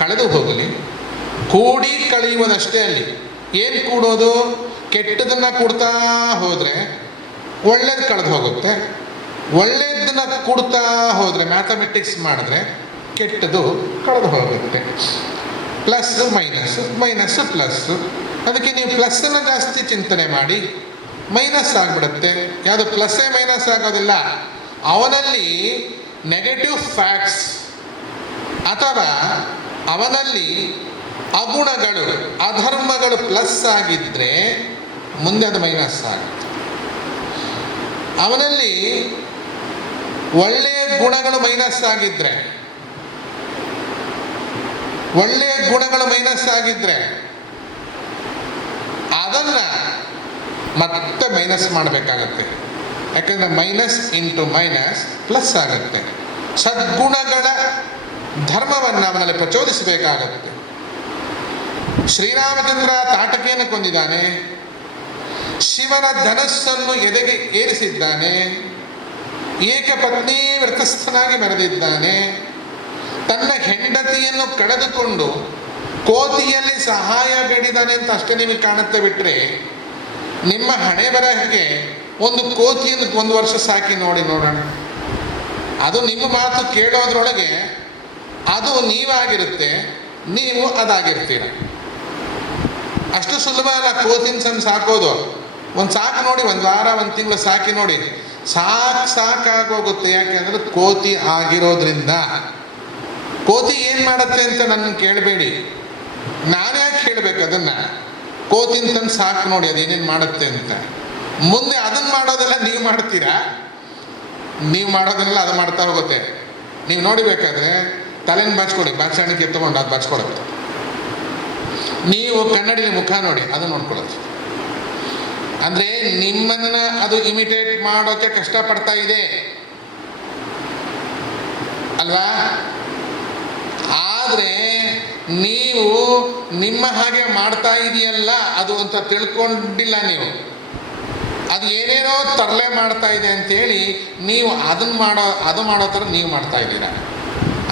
ಕಳೆದು ಹೋಗಲಿ. ಕೂಡಿ ಕಳೆಯುವುದಷ್ಟೇ ಅಲ್ಲಿ. ಏನು ಕೂಡೋದು? ಕೆಟ್ಟದನ್ನು ಕೂಡ್ತಾ ಹೋದರೆ ಒಳ್ಳೇದು ಕಳೆದು ಹೋಗುತ್ತೆ. ಒಳ್ಳೆಯದನ್ನ ಕೂಡ್ತಾ ಹೋದರೆ ಮ್ಯಾಥಮೆಟಿಕ್ಸ್ ಮಾಡಿದ್ರೆ ಕೆಟ್ಟದು ಕಳೆದು ಹೋಗುತ್ತೆ. Plus minus plus. ಅದಕ್ಕೆ ನೀವು ಪ್ಲಸ್ಸನ್ನು ಜಾಸ್ತಿ ಚಿಂತನೆ ಮಾಡಿ ಮೈನಸ್ ಆಗಿಬಿಡುತ್ತೆ. ಯಾವುದು ಪ್ಲಸ್ಸೇ ಮೈನಸ್ ಆಗೋದಿಲ್ಲ. ಅವನಲ್ಲಿ ನೆಗೆಟಿವ್ ಫ್ಯಾಕ್ಟ್ಸ್ ಅಥವಾ ಅವನಲ್ಲಿ ಅಗುಣಗಳು, ಅಧರ್ಮಗಳು ಪ್ಲಸ್ ಆಗಿದ್ದರೆ ಮುಂದೆ ಅದು ಮೈನಸ್ ಆಗುತ್ತೆ. ಅವನಲ್ಲಿ ಒಳ್ಳೆಯ ಗುಣಗಳು ಮೈನಸ್ ಆಗಿದ್ರೆ, ಒಳ್ಳೆಯ ಗುಣಗಳು ಮೈನಸ್ ಆಗಿದ್ರೆ ಅದನ್ನ ಮತ್ತೆ ಮೈನಸ್ ಮಾಡಬೇಕಾಗತ್ತೆ. ಯಾಕಂದ್ರೆ ಮೈನಸ್ ಇಂಟು ಮೈನಸ್ ಪ್ಲಸ್ ಆಗುತ್ತೆ. ಸದ್ಗುಣಗಳ ಧರ್ಮವನ್ನು ಅವನಲ್ಲಿ ಪ್ರಚೋದಿಸಬೇಕಾಗತ್ತೆ. ಶ್ರೀರಾಮಚಂದ್ರ ತಾಟಕಿಯನ್ನು ಕೊಂದಿದ್ದಾನೆ, ಶಿವನ ಧನಸ್ಸನ್ನು ಎದೆಗೆ ಏರಿಸಿದ್ದಾನೆ, ಏಕಪತ್ನಿ ವ್ರತಸ್ಥನಾಗಿ ಮೆರೆದಿದ್ದಾನೆ, ತನ್ನ ಹೆಂಡತಿಯನ್ನು ಕಳೆದುಕೊಂಡು ಕೋತಿಯಲ್ಲಿ ಸಹಾಯ ಬೇಡಿದ್ದಾನೆ ಅಂತ ಅಷ್ಟೇ ನಿಮಗೆ ಕಾಣುತ್ತೆ. ಬಿಟ್ಟರೆ ನಿಮ್ಮ ಹಣೆ ಬರಹಕ್ಕೆ ಒಂದು ಕೋತಿಯನ್ನು 1 ವರ್ಷ ಸಾಕಿ ನೋಡೋಣ. ಅದು ನಿಮ್ಮ ಮಾತು ಕೇಳೋದ್ರೊಳಗೆ ಅದು ನೀವಾಗಿರುತ್ತೆ, ನೀವು ಅದಾಗಿರ್ತೀರ. ಅಷ್ಟು ಸುಲಭ ಅಲ್ಲ ಕೋತಿನ ಸಾಕೋದು. ಒಂದು ಸಾಕು ನೋಡಿ, 1 ವಾರ 1 ತಿಂಗಳು ಸಾಕಿ ನೋಡಿ, ಸಾಕಾಗೋಗುತ್ತೆ. ಯಾಕೆಂದ್ರೆ ಕೋತಿ ಆಗಿರೋದ್ರಿಂದ. ಕೋತಿ ಏನು ಮಾಡುತ್ತೆ ಅಂತ ನನ್ನ ಕೇಳಬೇಡಿ, ನಾನು ಯಾಕೆ ಹೇಳಬೇಕು ಅದನ್ನು? ಕೋತಿನ ತಂದು ಸಾಕು ನೋಡಿ, ಅದೇನೇನು ಮಾಡುತ್ತೆ ಅಂತ. ಮುಂದೆ ಅದನ್ನು ಮಾಡೋದೆಲ್ಲ ನೀವು ಮಾಡ್ತೀರಾ, ನೀವು ಮಾಡೋದನ್ನೆಲ್ಲ ಅದು ಮಾಡ್ತಾ ಹೋಗುತ್ತೆ. ನೀವು ನೋಡಿಬೇಕಾದ್ರೆ ತಲೆನ ಬಾಚ್ಕೊಡಿ, ಬಾಚಣಿಕೆ ತೊಗೊಂಡು ಅದು ಬಾಚ್ಕೊಳುತ್ತೆ. ನೀವು ಕನ್ನಡಿಲಿ ಮುಖ ನೋಡಿ, ಅದು ನೋಡ್ಕೊಳ್ಳುತ್ತೆ. ಅಂದರೆ ನಿಮ್ಮನ್ನು ಅದು ಇಮಿಟೇಟ್ ಮಾಡೋಕ್ಕೆ ಕಷ್ಟಪಡ್ತಾ ಇದೆ ಅಲ್ವಾ? ಆದರೆ ನೀವು ನಿಮ್ಮ ಹಾಗೆ ಮಾಡ್ತಾ ಇದೆಯಲ್ಲ ಅದು ಅಂತ ತಿಳ್ಕೊಂಡಿಲ್ಲ. ನೀವು ಅದು ಏನೇನೋ ತರಲೆ ಮಾಡ್ತಾ ಇದೆ ಅಂತೇಳಿ ನೀವು ಅದು ಮಾಡೋ ಥರ ನೀವು ಮಾಡ್ತಾ ಇದ್ದೀರಾ.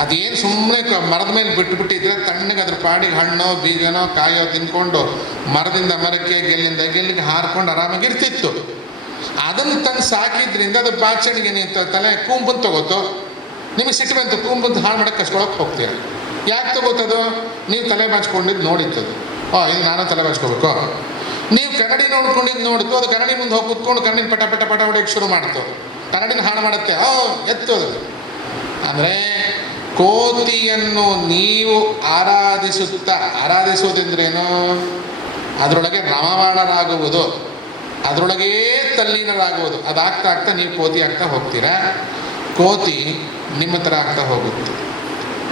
ಅದೇನು ಸುಮ್ಮನೆ ಮರದ ಮೇಲೆ ಬಿಟ್ಟುಬಿಟ್ಟಿದ್ರೆ ತಣ್ಣಗೆ ಅದ್ರ ಪಾಡಿಗೆ ಹಣ್ಣೋ ಬೀಜನೋ ಕಾಯೋ ತಿನ್ಕೊಂಡು ಮರದಿಂದ ಮರಕ್ಕೆ ಗೆಲ್ಲಿಂದ ಗೆಲ್ಲಿಗೆ ಹಾರ್ಕೊಂಡು ಆರಾಮಾಗಿರ್ತಿತ್ತು. ಅದನ್ನು ತಂದು ಸಾಕಿದ್ರಿಂದ ಅದು ಬಾಚಣಿಗೆ ನಿಂತ ತಲೆ ಕೂಂಬನ್ ತಗೋತು. ನಿಮಗೆ ಸಿಟ್ಟು ಬಂತು, ಕೂಂಬಂದು ಹಾಳು ಮಾಡೋಕ್ಕೆ ಕಸ್ಕೊಳಕ್ಕೆ ಹೋಗ್ತೀರ. ಯಾಕೆ ತಗೋತದು? ನೀವು ತಲೆ ಬಾಚ್ಕೊಂಡಿದ್ದು ನೋಡಿತ್ತದು. ಇದು ನಾನು ತಲೆ ಬಾಚ್ಕೋಬೇಕು. ನೀವು ಕನ್ನಡಿ ನೋಡ್ಕೊಂಡಿದ್ದು ನೋಡ್ತು, ಅದು ಕನ್ನಡಿ ಮುಂದೆ ಹೋಗಿ ಕೂತ್ಕೊಂಡು ಕನ್ನಡಿನ ಪಟ ಪಟ ಪಟ ಹೊಡೆಯಕ್ಕೆ ಶುರು ಮಾಡ್ತು. ಕನ್ನಡಿನ ಹಾಳು ಮಾಡುತ್ತೆ. ಎತ್ತದು. ಅಂದರೆ ಕೋತಿಯನ್ನು ನೀವು ಆರಾಧಿಸುವುದೆಂದ್ರೇನು? ಅದರೊಳಗೆ ರಮಮಾಣರಾಗುವುದು, ಅದರೊಳಗೇ ತಲ್ಲೀನರಾಗುವುದು. ಅದಾಗ್ತಾ ಆಗ್ತಾ ನೀವು ಕೋತಿ ಆಗ್ತಾ ಹೋಗ್ತೀರಾ, ಕೋತಿ ನಿಮ್ಮ ಥರ ಆಗ್ತಾ ಹೋಗುತ್ತೆ.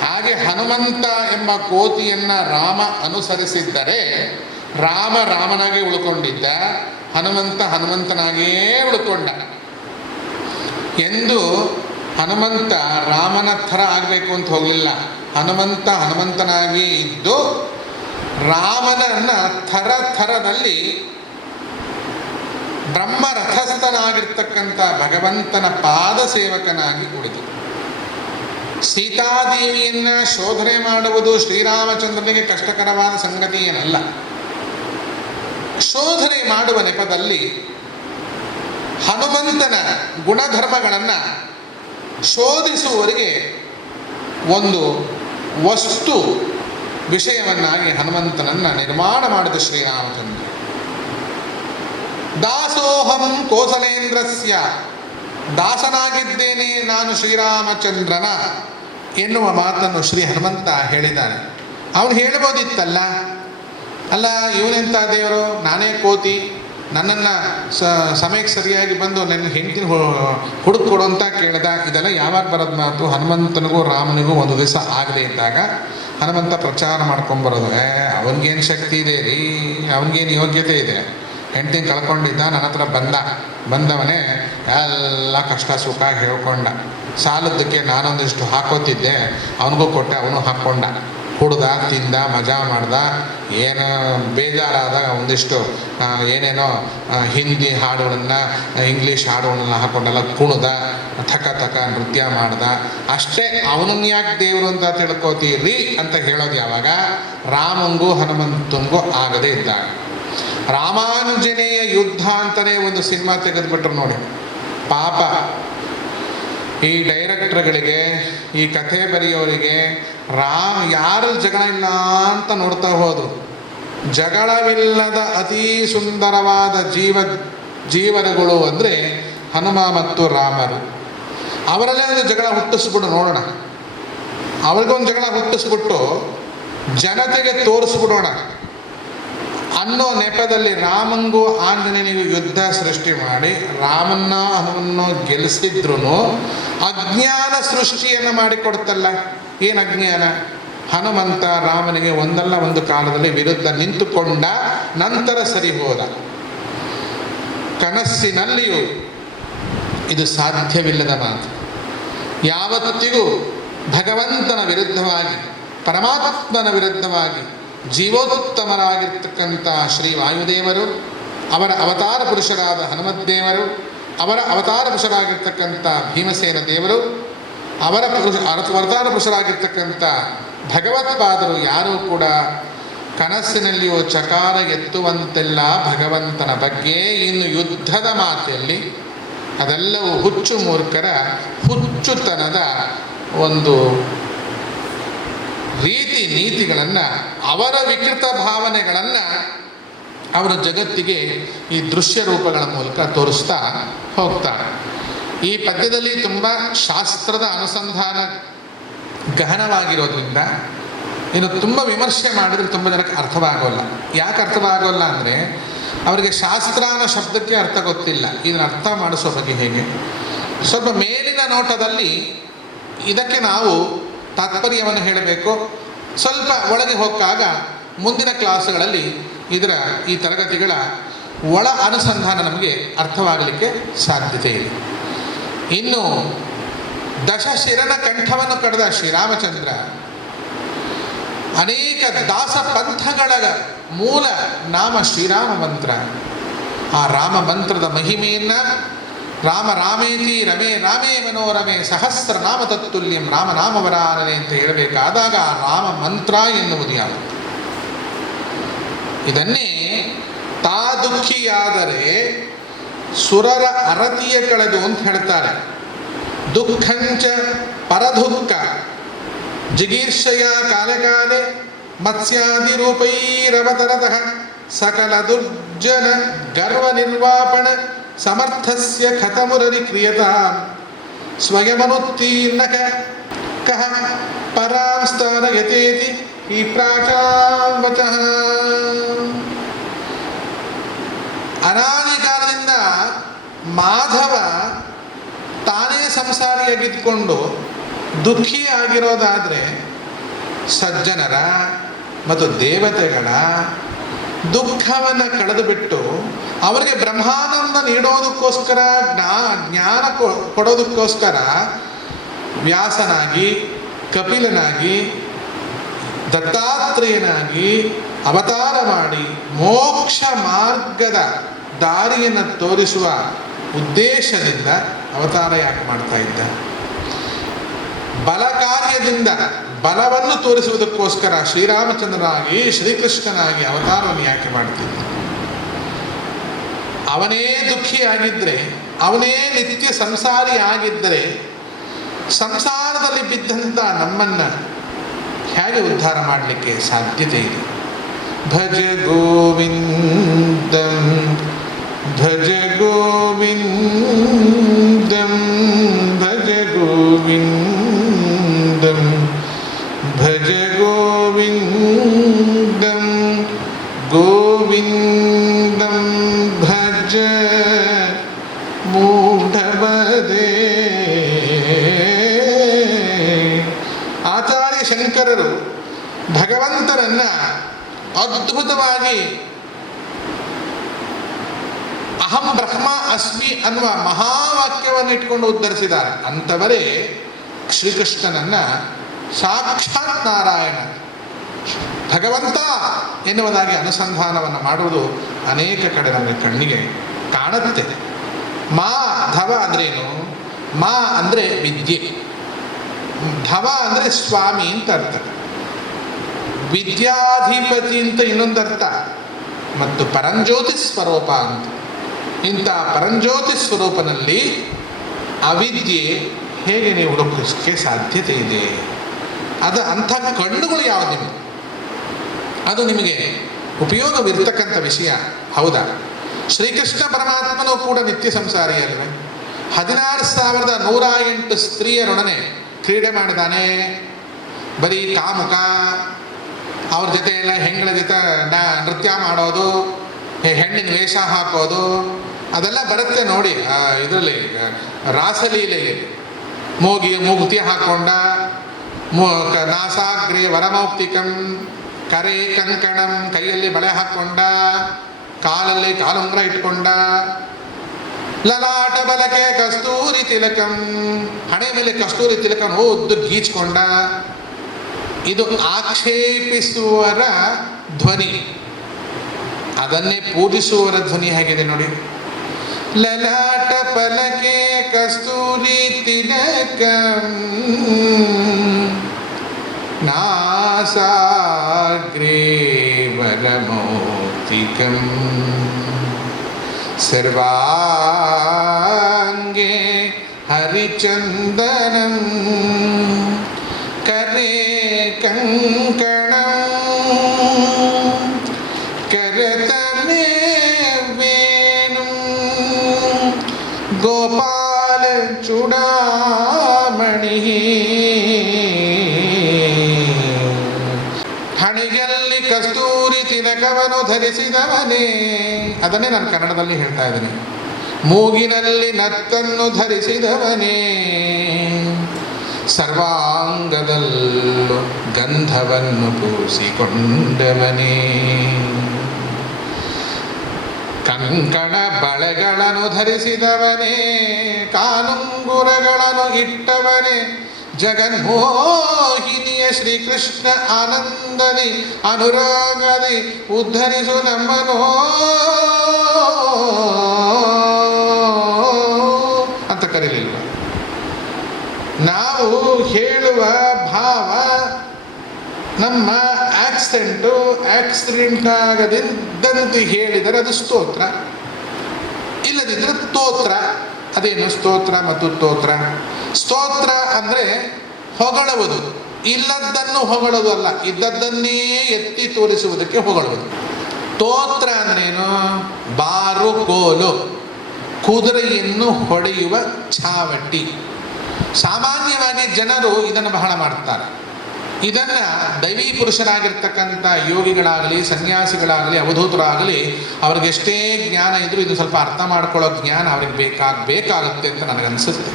ಹಾಗೆ ಹನುಮಂತ ಎಂಬ ಕೋತಿಯನ್ನು ರಾಮ ಅನುಸರಿಸಿದ್ದರೆ ರಾಮ ರಾಮನಾಗೇ ಉಳ್ಕೊಂಡಿದ್ದ, ಹನುಮಂತ ಹನುಮಂತನಾಗೇ ಉಳ್ಕೊಂಡ. ಎಂದು ಹನುಮಂತ ರಾಮನ ಥರ ಆಗಬೇಕು ಅಂತ ಹೋಗಲಿಲ್ಲ. ಹನುಮಂತ ಹನುಮಂತನಾಗಿಯೇ ಇದ್ದು ರಾಮನನ್ನು ಥರದಲ್ಲಿ ಬ್ರಹ್ಮರಥಸ್ಥನಾಗಿರ್ತಕ್ಕಂಥ ಭಗವಂತನ ಪಾದ ಸೇವಕನಾಗಿ ಉಳಿದು ಸೀತಾದೇವಿಯನ್ನು ಶೋಧನೆ ಮಾಡುವುದು ಶ್ರೀರಾಮಚಂದ್ರನಿಗೆ ಕಷ್ಟಕರವಾದ ಸಂಗತಿ ಏನಲ್ಲ. ಶೋಧನೆ ಮಾಡುವ ನೆಪದಲ್ಲಿ ಹನುಮಂತನ ಗುಣಧರ್ಮಗಳನ್ನು ಶೋಧಿಸುವವರಿಗೆ ಒಂದು ವಸ್ತು ವಿಷಯವನ್ನಾಗಿ ಹನುಮಂತನನ್ನು ನಿರ್ಮಾಣ ಮಾಡಿದ ಶ್ರೀರಾಮಚಂದ್ರ. ದಾಸೋಹಂ ಕೋಸಲೇಂದ್ರಸ್ಯ, ದಾಸನಾಗಿದ್ದೇನೆ ನಾನು ಶ್ರೀರಾಮಚಂದ್ರನ ಎನ್ನುವ ಮಾತನ್ನು ಶ್ರೀ ಹನುಮಂತ ಹೇಳಿದ್ದಾನೆ. ಅವನು ಹೇಳ್ಬೋದಿತ್ತಲ್ಲ, ಅಲ್ಲ ಇವನೆಂಥ ದೇವರು, ನಾನೇ ಕೋತಿ, ನನ್ನನ್ನು ಸಮಯಕ್ಕೆ ಸರಿಯಾಗಿ ಬಂದು ನನ್ನ ಹೆಂಡತಿನ ಹುಡುಕ್ ಕೊಡು ಅಂತ ಕೇಳಿದ. ಇದೆಲ್ಲ ಯಾವಾಗ ಬರೋದು ಮಾತು? ಹನುಮಂತನಿಗೂ ರಾಮನಿಗೂ ಒಂದು ದಿವಸ ಆಗದೆ ಇದ್ದಾಗ ಹನುಮಂತ ಪ್ರಚಾರ ಮಾಡ್ಕೊಂಬರೋದು. ಅವನಿಗೇನು ಶಕ್ತಿ ಇದೆ ರೀ, ಅವನಿಗೇನು ಯೋಗ್ಯತೆ ಇದೆ? ಹೆಂಡತಿನ ಕಳ್ಕೊಂಡಿದ್ದ, ನನ್ನ ಹತ್ರ ಬಂದವನೇ ಎಲ್ಲ ಕಷ್ಟ ಸುಖ ಹೇಳ್ಕೊಂಡ. ಸಾಲದ್ದಕ್ಕೆ ನಾನೊಂದಿಷ್ಟು ಹಾಕೋತಿದ್ದೆ, ಅವನಿಗೂ ಕೊಟ್ಟೆ, ಅವನು ಹಾಕ್ಕೊಂಡ. ಕುಡ್ದ, ತಿಂದ, ಮಜಾ ಮಾಡ್ದ. ಏನು ಬೇಜಾರಾದಾಗ ಒಂದಿಷ್ಟು ಏನೇನೋ ಹಿಂದಿ ಹಾಡುಗಳನ್ನು ಇಂಗ್ಲೀಷ್ ಹಾಡುಗಳನ್ನ ಹಾಕ್ಕೊಂಡೆಲ್ಲ ಕುಣ್ದ, ತಕ ನೃತ್ಯ ಮಾಡ್ದ. ಅಷ್ಟೇ. ಅವನನ್ನು ಯಾಕೆ ದೇವರು ಅಂತ ತಿಳ್ಕೋತೀರಿ ಅಂತ ಹೇಳೋದು ಯಾವಾಗ? ರಾಮಂಗೂ ಹನುಮಂತನಿಗೂ ಆಗದೇ ಇದ್ದಾಗ. ರಾಮಾಂಜನೇಯ ಯುದ್ಧ ಅಂತಲೇ ಒಂದು ಸಿನಿಮಾ ತೆಗೆದುಬಿಟ್ರು ನೋಡಿ. ಪಾಪ ಈ ಡೈರೆಕ್ಟರ್ಗಳಿಗೆ, ಈ ಕಥೆ ಬರೆಯೋರಿಗೆ ಯಾರು ಜಗಳ ಇಲ್ಲ ಅಂತ ನೋಡ್ತಾ ಹೋದ್ರು. ಜಗಳವಿಲ್ಲದ ಅತೀ ಸುಂದರವಾದ ಜೀವನಗಳು ಅಂದರೆ ಹನುಮ ಮತ್ತು ರಾಮರು. ಅವರಲ್ಲೇ ಒಂದು ಜಗಳ ಹುಟ್ಟಿಸ್ಬಿಟ್ಟು ನೋಡೋಣ. ಅವ್ರಿಗೊಂದು ಜಗಳ ಹುಟ್ಟಿಸ್ಬಿಟ್ಟು ಜನತೆಗೆ ತೋರಿಸ್ಬಿಡೋಣ. ಅನ್ನೋ ನೆಪದಲ್ಲಿ ರಾಮಂಗೂ ಆಂಜನೇಯನಿಗೂ ಯುದ್ಧ ಸೃಷ್ಟಿ ಮಾಡಿ ರಾಮನ್ನ ಹನುಮನ್ನು ಗೆಲ್ಲಿಸಿದ್ರು ಅಜ್ಞಾನ ಸೃಷ್ಟಿಯನ್ನು ಮಾಡಿಕೊಡ್ತಲ್ಲ. ಏನು ಅಜ್ಞಾನ? ಹನುಮಂತ ರಾಮನಿಗೆ ಒಂದಲ್ಲ ಒಂದು ಕಾಲದಲ್ಲಿ ವಿರುದ್ಧ ನಿಂತುಕೊಂಡ, ನಂತರ ಸರಿ ಹೋದ. ಕನಸಿನಲ್ಲಿಯೂ ಇದು ಸಾಧ್ಯವಿಲ್ಲದ ಮಾತು. ಯಾವತ್ತಿಗೂ ಭಗವಂತನ ವಿರುದ್ಧವಾಗಿ, ಪರಮಾತ್ಮನ ವಿರುದ್ಧವಾಗಿ ಜೀವೋತ್ತಮರಾಗಿರ್ತಕ್ಕಂಥ ಶ್ರೀ ವಾಯುದೇವರು, ಅವರ ಅವತಾರ ಪುರುಷರಾದ ಹನುಮದ್ದೇವರು, ಅವರ ಅವತಾರ ಪುರುಷರಾಗಿರ್ತಕ್ಕಂಥ ಭೀಮಸೇನ ದೇವರು, ಅವರ ಅವತಾರ ಪುರುಷರಾಗಿರ್ತಕ್ಕಂಥ ಭಗವತ್ಪಾದರು ಯಾರೂ ಕೂಡ ಕನಸಿನಲ್ಲಿಯೂ ಚಕಾರ ಎತ್ತುವಂತೆಲ್ಲ ಭಗವಂತನ ಬಗ್ಗೆ. ಇನ್ನು ಯುದ್ಧದ ಮಾತೆಯಲ್ಲಿ ಅದೆಲ್ಲವೂ ಹುಚ್ಚು ಮೂರ್ಖರ ಹುಚ್ಚುತನದ ಒಂದು ರೀತಿ ನೀತಿಗಳನ್ನು, ಅವರ ವಿಕೃತ ಭಾವನೆಗಳನ್ನು ಅವರು ಜಗತ್ತಿಗೆ ಈ ದೃಶ್ಯ ರೂಪಗಳ ಮೂಲಕ ತೋರಿಸ್ತಾ ಹೋಗ್ತಾರೆ. ಈ ಪದ್ಯದಲ್ಲಿ ತುಂಬ ಶಾಸ್ತ್ರದ ಅನುಸಂಧಾನ ಗಹನವಾಗಿರೋದ್ರಿಂದ ಇನ್ನು ತುಂಬ ವಿಮರ್ಶೆ ಮಾಡಿದ್ರೆ ತುಂಬ ಜನಕ್ಕೆ ಅರ್ಥವಾಗೋಲ್ಲ. ಯಾಕೆ ಅರ್ಥವಾಗೋಲ್ಲ ಅಂದರೆ ಅವರಿಗೆ ಶಾಸ್ತ್ರ ಅನ್ನೋ ಶಬ್ದಕ್ಕೆ ಅರ್ಥ ಗೊತ್ತಿಲ್ಲ. ಇದನ್ನು ಅರ್ಥ ಮಾಡಿಸೋ ಬಗ್ಗೆ ಹೇಗೆ? ಸ್ವಲ್ಪ ಮೇಲಿನ ನೋಟದಲ್ಲಿ ಇದಕ್ಕೆ ನಾವು ತಾತ್ಪರ್ಯವನ್ನು ಹೇಳಬೇಕು. ಸ್ವಲ್ಪ ಒಳಗೆ ಹೋಗಾಗ ಮುಂದಿನ ಕ್ಲಾಸ್ಗಳಲ್ಲಿ ಈ ತರಗತಿಗಳ ಒಳ ಅನುಸಂಧಾನ ನಮಗೆ ಅರ್ಥವಾಗಲಿಕ್ಕೆ ಸಾಧ್ಯತೆ ಇದೆ. ಇನ್ನು ದಶಶಿರನ ಕಂಠವನ್ನು ಕಳೆದ ಶ್ರೀರಾಮಚಂದ್ರ ಅನೇಕ ದಾಸ ಪಂಥಗಳ ಮೂಲ ನಾಮ ಶ್ರೀರಾಮ ಮಂತ್ರ. ಆ ರಾಮ ಮಂತ್ರದ ಮಹಿಮೆಯನ್ನು ರಾಮ ರಾಮೇತಿ ರಮೇ ರಾಮೇ ಮನೋರಮೆ ಸಹಸ್ರ ನಾಮ ತತ್ತುಲ್ಯಂ ರಾಮನಾಮವರಾನನೆ ಅಂತ ಹೇಳಬೇಕಾದಾಗ ಆ ರಾಮ ಮಂತ್ರ ಎನ್ನುವುದು ಯಾವುದು? ಇದನ್ನೇ ತಾ ದುಃಖಿಯಾದರೆ ಸುರರ ಅರತಿಯ ಕಳೆದು ಅಂತ ಹೇಳ್ತಾರೆ. ದುಃಖಂಚ ಪರದುಃಖ ಜಿಗೀರ್ಷಯ ಕಾಲೆ ಕಾಲೆ ಮತ್ಸ್ಯಾದಿ ರೂಪೈರವತರತಃ ಸಕಲ ದುರ್ಜನ ಗರ್ವ ನಿರ್ವಾಪಣ ಸಮರ್ಥಸ್ಯ ಖತಮುರರಿ ಕ್ರಿಯತಾಂ ಸ್ವಯಮನುತ್ತೀರ್ಣಕ ಕಹ ಪರಾಂ ಸ್ಥಾನಯತೇತಿ ಈ ಪ್ರಾಚಾಂ ವಚಃ. ಅನಾದಿ ಕಾಲದಿಂದ ಮಾಧವ ತಾನೇ ಸಂಸಾರಿಯಾಗಿದ್ದುಕೊಂಡು ದುಃಖಿಯಾಗಿರೋದಾದರೆ ಸಜ್ಜನರ ಮತ್ತು ದೇವತೆಗಳ ದುಃಖವನ್ನು ಕಳೆದು ಬಿಟ್ಟು ಅವರಿಗೆ ಬ್ರಹ್ಮಾನಂದ ನೀಡೋದಕ್ಕೋಸ್ಕರ ಜ್ಞಾನ ಕೊಡೋದಕ್ಕೋಸ್ಕರ ವ್ಯಾಸನಾಗಿ, ಕಪಿಲನಾಗಿ, ದತ್ತಾತ್ರೇಯನಾಗಿ ಅವತಾರ ಮಾಡಿ ಮೋಕ್ಷ ಮಾರ್ಗದ ದಾರಿಯನ್ನು ತೋರಿಸುವ ಉದ್ದೇಶದಿಂದ ಅವತಾರ ಯಾಕೆ ಮಾಡ್ತಾ ಇದ್ದ? ಬಲ ಕಾರ್ಯದಿಂದ ಬಲವನ್ನು ತೋರಿಸುವುದಕ್ಕೋಸ್ಕರ ಶ್ರೀರಾಮಚಂದ್ರನಾಗಿ, ಶ್ರೀಕೃಷ್ಣನಾಗಿ ಅವತಾರವನ್ನು ಯಾಕೆ ಮಾಡ್ತಿದ್ದ? ಅವನೇ ದುಃಖಿಯಾಗಿದ್ದರೆ, ಅವನೇ ನಿತ್ಯ ಸಂಸಾರಿ ಆಗಿದ್ದರೆ, ಸಂಸಾರದಲ್ಲಿ ಬಿದ್ದಂಥ ನಮ್ಮನ್ನು ಹೇಗೆ ಉದ್ಧಾರ ಮಾಡಲಿಕ್ಕೆ ಸಾಧ್ಯತೆ ಇದೆ? ಭಜ ಗೋವಿಂದಂ ಭಜ ಗೋವಿಂದಂ ಭಜ ಗೋವಿಂದಂ ಭಜ ಗೋವಿಂದಂ ಗೋವಿಂದಂ ಭಜ ಮೂಢಬದೆ. ಆಚಾರ್ಯ ಶಂಕರರು ಭಗವಂತನನ್ನ ಅದ್ಭುತವಾಗಿ ಅಹಂ ಬ್ರಹ್ಮ ಅಸ್ಮಿ ಅನ್ನುವ ಮಹಾವಾಕ್ಯವನ್ನು ಇಟ್ಕೊಂಡು ಉದ್ಧರಿಸಿದ್ದಾರೆ. ಅಂಥವರೇ ಶ್ರೀಕೃಷ್ಣನನ್ನ ಸಾಕ್ಷಾತ್ ನಾರಾಯಣ ಭಗವಂತ ಎನ್ನುವುದಾಗಿ ಅನುಸಂಧಾನವನ್ನು ಮಾಡುವುದು ಅನೇಕ ಕಡೆ ನಮಗೆ ಕಣ್ಣಿಗೆ ಕಾಣುತ್ತೆ. ಧವ ಅಂದ್ರೇನು? ಮಾ ಅಂದರೆ ವಿದ್ಯೆ, ಧವ ಅಂದರೆ ಸ್ವಾಮಿ ಅಂತ ಅರ್ಥ, ವಿದ್ಯಾಧಿಪತಿ ಅಂತ ಇನ್ನೊಂದು ಅರ್ಥ, ಮತ್ತು ಪರಂಜ್ಯೋತಿ ಸ್ವರೂಪ ಅಂತ. ಇಂಥ ಪರಂಜ್ಯೋತಿ ಸ್ವರೂಪನಲ್ಲಿ ಅವಿದ್ಯೆ ಹೇಗೆ ನೀವು ಹುಡುಕಲಿಕ್ಕೆ ಸಾಧ್ಯತೆ ಇದೆ? ಅಂಥ ಕಣ್ಣುಗಳು ಯಾವುದು ನಿಮಗೆ? ಅದು ನಿಮಗೆ ಉಪಯೋಗವಿರ್ತಕ್ಕಂಥ ವಿಷಯ ಹೌದಾ? ಶ್ರೀಕೃಷ್ಣ ಪರಮಾತ್ಮನೂ ಕೂಡ ನಿತ್ಯ ಸಂಸಾರಿ ಅಲ್ವೇ? 16,108 ಸ್ತ್ರೀಯರೊಡನೆ ಕ್ರೀಡೆ ಮಾಡಿದಾನೆ. ಬರೀ ಕಾಮುಕ, ಅವ್ರ ಜೊತೆ ಎಲ್ಲ ಹೆಂಗಳ ಜೊತೆ ನೃತ್ಯ ಮಾಡೋದು, ಹೆಣ್ಣಿನ ವೇಷ ಹಾಕೋದು ಅದೆಲ್ಲ ಬರುತ್ತೆ ನೋಡಿ. ಇದರಲ್ಲಿ ರಾಸಲೀಲೆಯಲ್ಲಿ ಮೂಗುತಿ ಹಾಕೊಂಡ, ನಾಸಾಗ್ರೆ ವರಮೌಕ್ತಿಕಂ, ಕರೆ ಕಂಕಣಂ, ಕೈಯಲ್ಲಿ ಬಳೆ ಹಾಕೊಂಡ, ಕಾಲಲ್ಲಿ ಕಾಲುಂಗ್ರ ಇಟ್ಕೊಂಡ, ಲಲಾಟ ಬಲಕೆ ಕಸ್ತೂರಿ ತಿಲಕಂ, ಹಣೆ ಮೇಲೆ ಕಸ್ತೂರಿ ತಿಲಕಂ ಉದ್ದು ಗೀಚ್ಕೊಂಡ. ಇದು ಆಕ್ಷೇಪಿಸುವರ ಧ್ವನಿ, ಅದನ್ನೇ ಪೂಜಿಸುವವರ ಧ್ವನಿ ಹೇಗಿದೆ ನೋಡಿ. ಲಲಾಟ ಪಲಕೆ ಕಸ್ತೂರಿ ತಿಲಕಂ, ನಾಸಾಗ್ರೆ ವರಮೌಕ್ತಿಕಂ, ಸರ್ವಾಂಗೆ ಹರಿಚಂದನಂ, ಕರೆ ಕಂಕಣಂ, ಕರತಲೆ ವೇಣುಂ, ಗೋಪಾಲ ಚೂಡಾಮಣಿ, ಹಣೆಯಲ್ಲಿ ಕಸ್ತೂರಿ ತಿಲಕವನ್ನು ಧರಿಸಿದವನೇ. ಅದನ್ನೇ ನಾನು ಕನ್ನಡದಲ್ಲಿ ಹೇಳ್ತಾ ಇದ್ದೀನಿ. ಮೂಗಿನಲ್ಲಿ ನತ್ತನ್ನು ಧರಿಸಿದವನೇ, ಸರ್ವಾಂಗದಲ್ಲೂ ಗಂಧವನ್ನು ಪೂಸಿಕೊಂಡವನೇ, ಕಂಕಣ ಬಳೆಗಳನ್ನು ಧರಿಸಿದವನೇ, ಕಾಲುಂಗುರಗಳನ್ನು ಇಟ್ಟವನೇ, ಜಗನ್ಮೋಹಿನಿಯ ಶ್ರೀಕೃಷ್ಣ ಆನಂದದಿ ಅನುರಾಗದಿ ಉದ್ಧರಿಸು ನಮ್ಮನೋ ಅಂತ ಕರೀಲಿಲ್ಲ. ನಾವು ಹೇಳುವ ಭಾವ, ನಮ್ಮ ಆಕ್ಸಿಡೆಂಟ್ ಆಗದಿದ್ದಂತೆ ಹೇಳಿದರೆ ಅದು ಸ್ತೋತ್ರ, ಇಲ್ಲದಿದ್ದರೆ ಸ್ತೋತ್ರ. ಅದೇನು ಸ್ತೋತ್ರ ಮತ್ತು ಸ್ತೋತ್ರ? ಸ್ತೋತ್ರ ಅಂದರೆ ಹೊಗಳುವುದು, ಇಲ್ಲದ್ದನ್ನು ಹೊಗಳೋದು ಅಲ್ಲ, ಇದ್ದದ್ದನ್ನೇ ಎತ್ತಿ ತೋರಿಸುವುದಕ್ಕೆ ಹೊಗಳುವುದು. ಸ್ತೋತ್ರ ಅಂದ್ರೇನು? ಬಾರು ಕೋಲು, ಕುದುರೆಯನ್ನು ಹೊಡೆಯುವ ಛಾವಟಿ. ಸಾಮಾನ್ಯವಾಗಿ ಜನರು ಇದನ್ನು ಬಹಳ ಮಾಡ್ತಾರೆ. ಇದನ್ನು ದೈವೀ ಪುರುಷರಾಗಿರ್ತಕ್ಕಂಥ ಯೋಗಿಗಳಾಗಲಿ, ಸನ್ಯಾಸಿಗಳಾಗಲಿ, ಅವಧೂತರಾಗಲಿ, ಅವ್ರಿಗೆ ಎಷ್ಟೇ ಜ್ಞಾನ ಇದ್ದರೂ ಇದು ಸ್ವಲ್ಪ ಅರ್ಥ ಮಾಡ್ಕೊಳ್ಳೋ ಜ್ಞಾನ ಅವ್ರಿಗೆ ಬೇಕಾಗುತ್ತೆ ಅಂತ ನನಗನ್ಸುತ್ತೆ.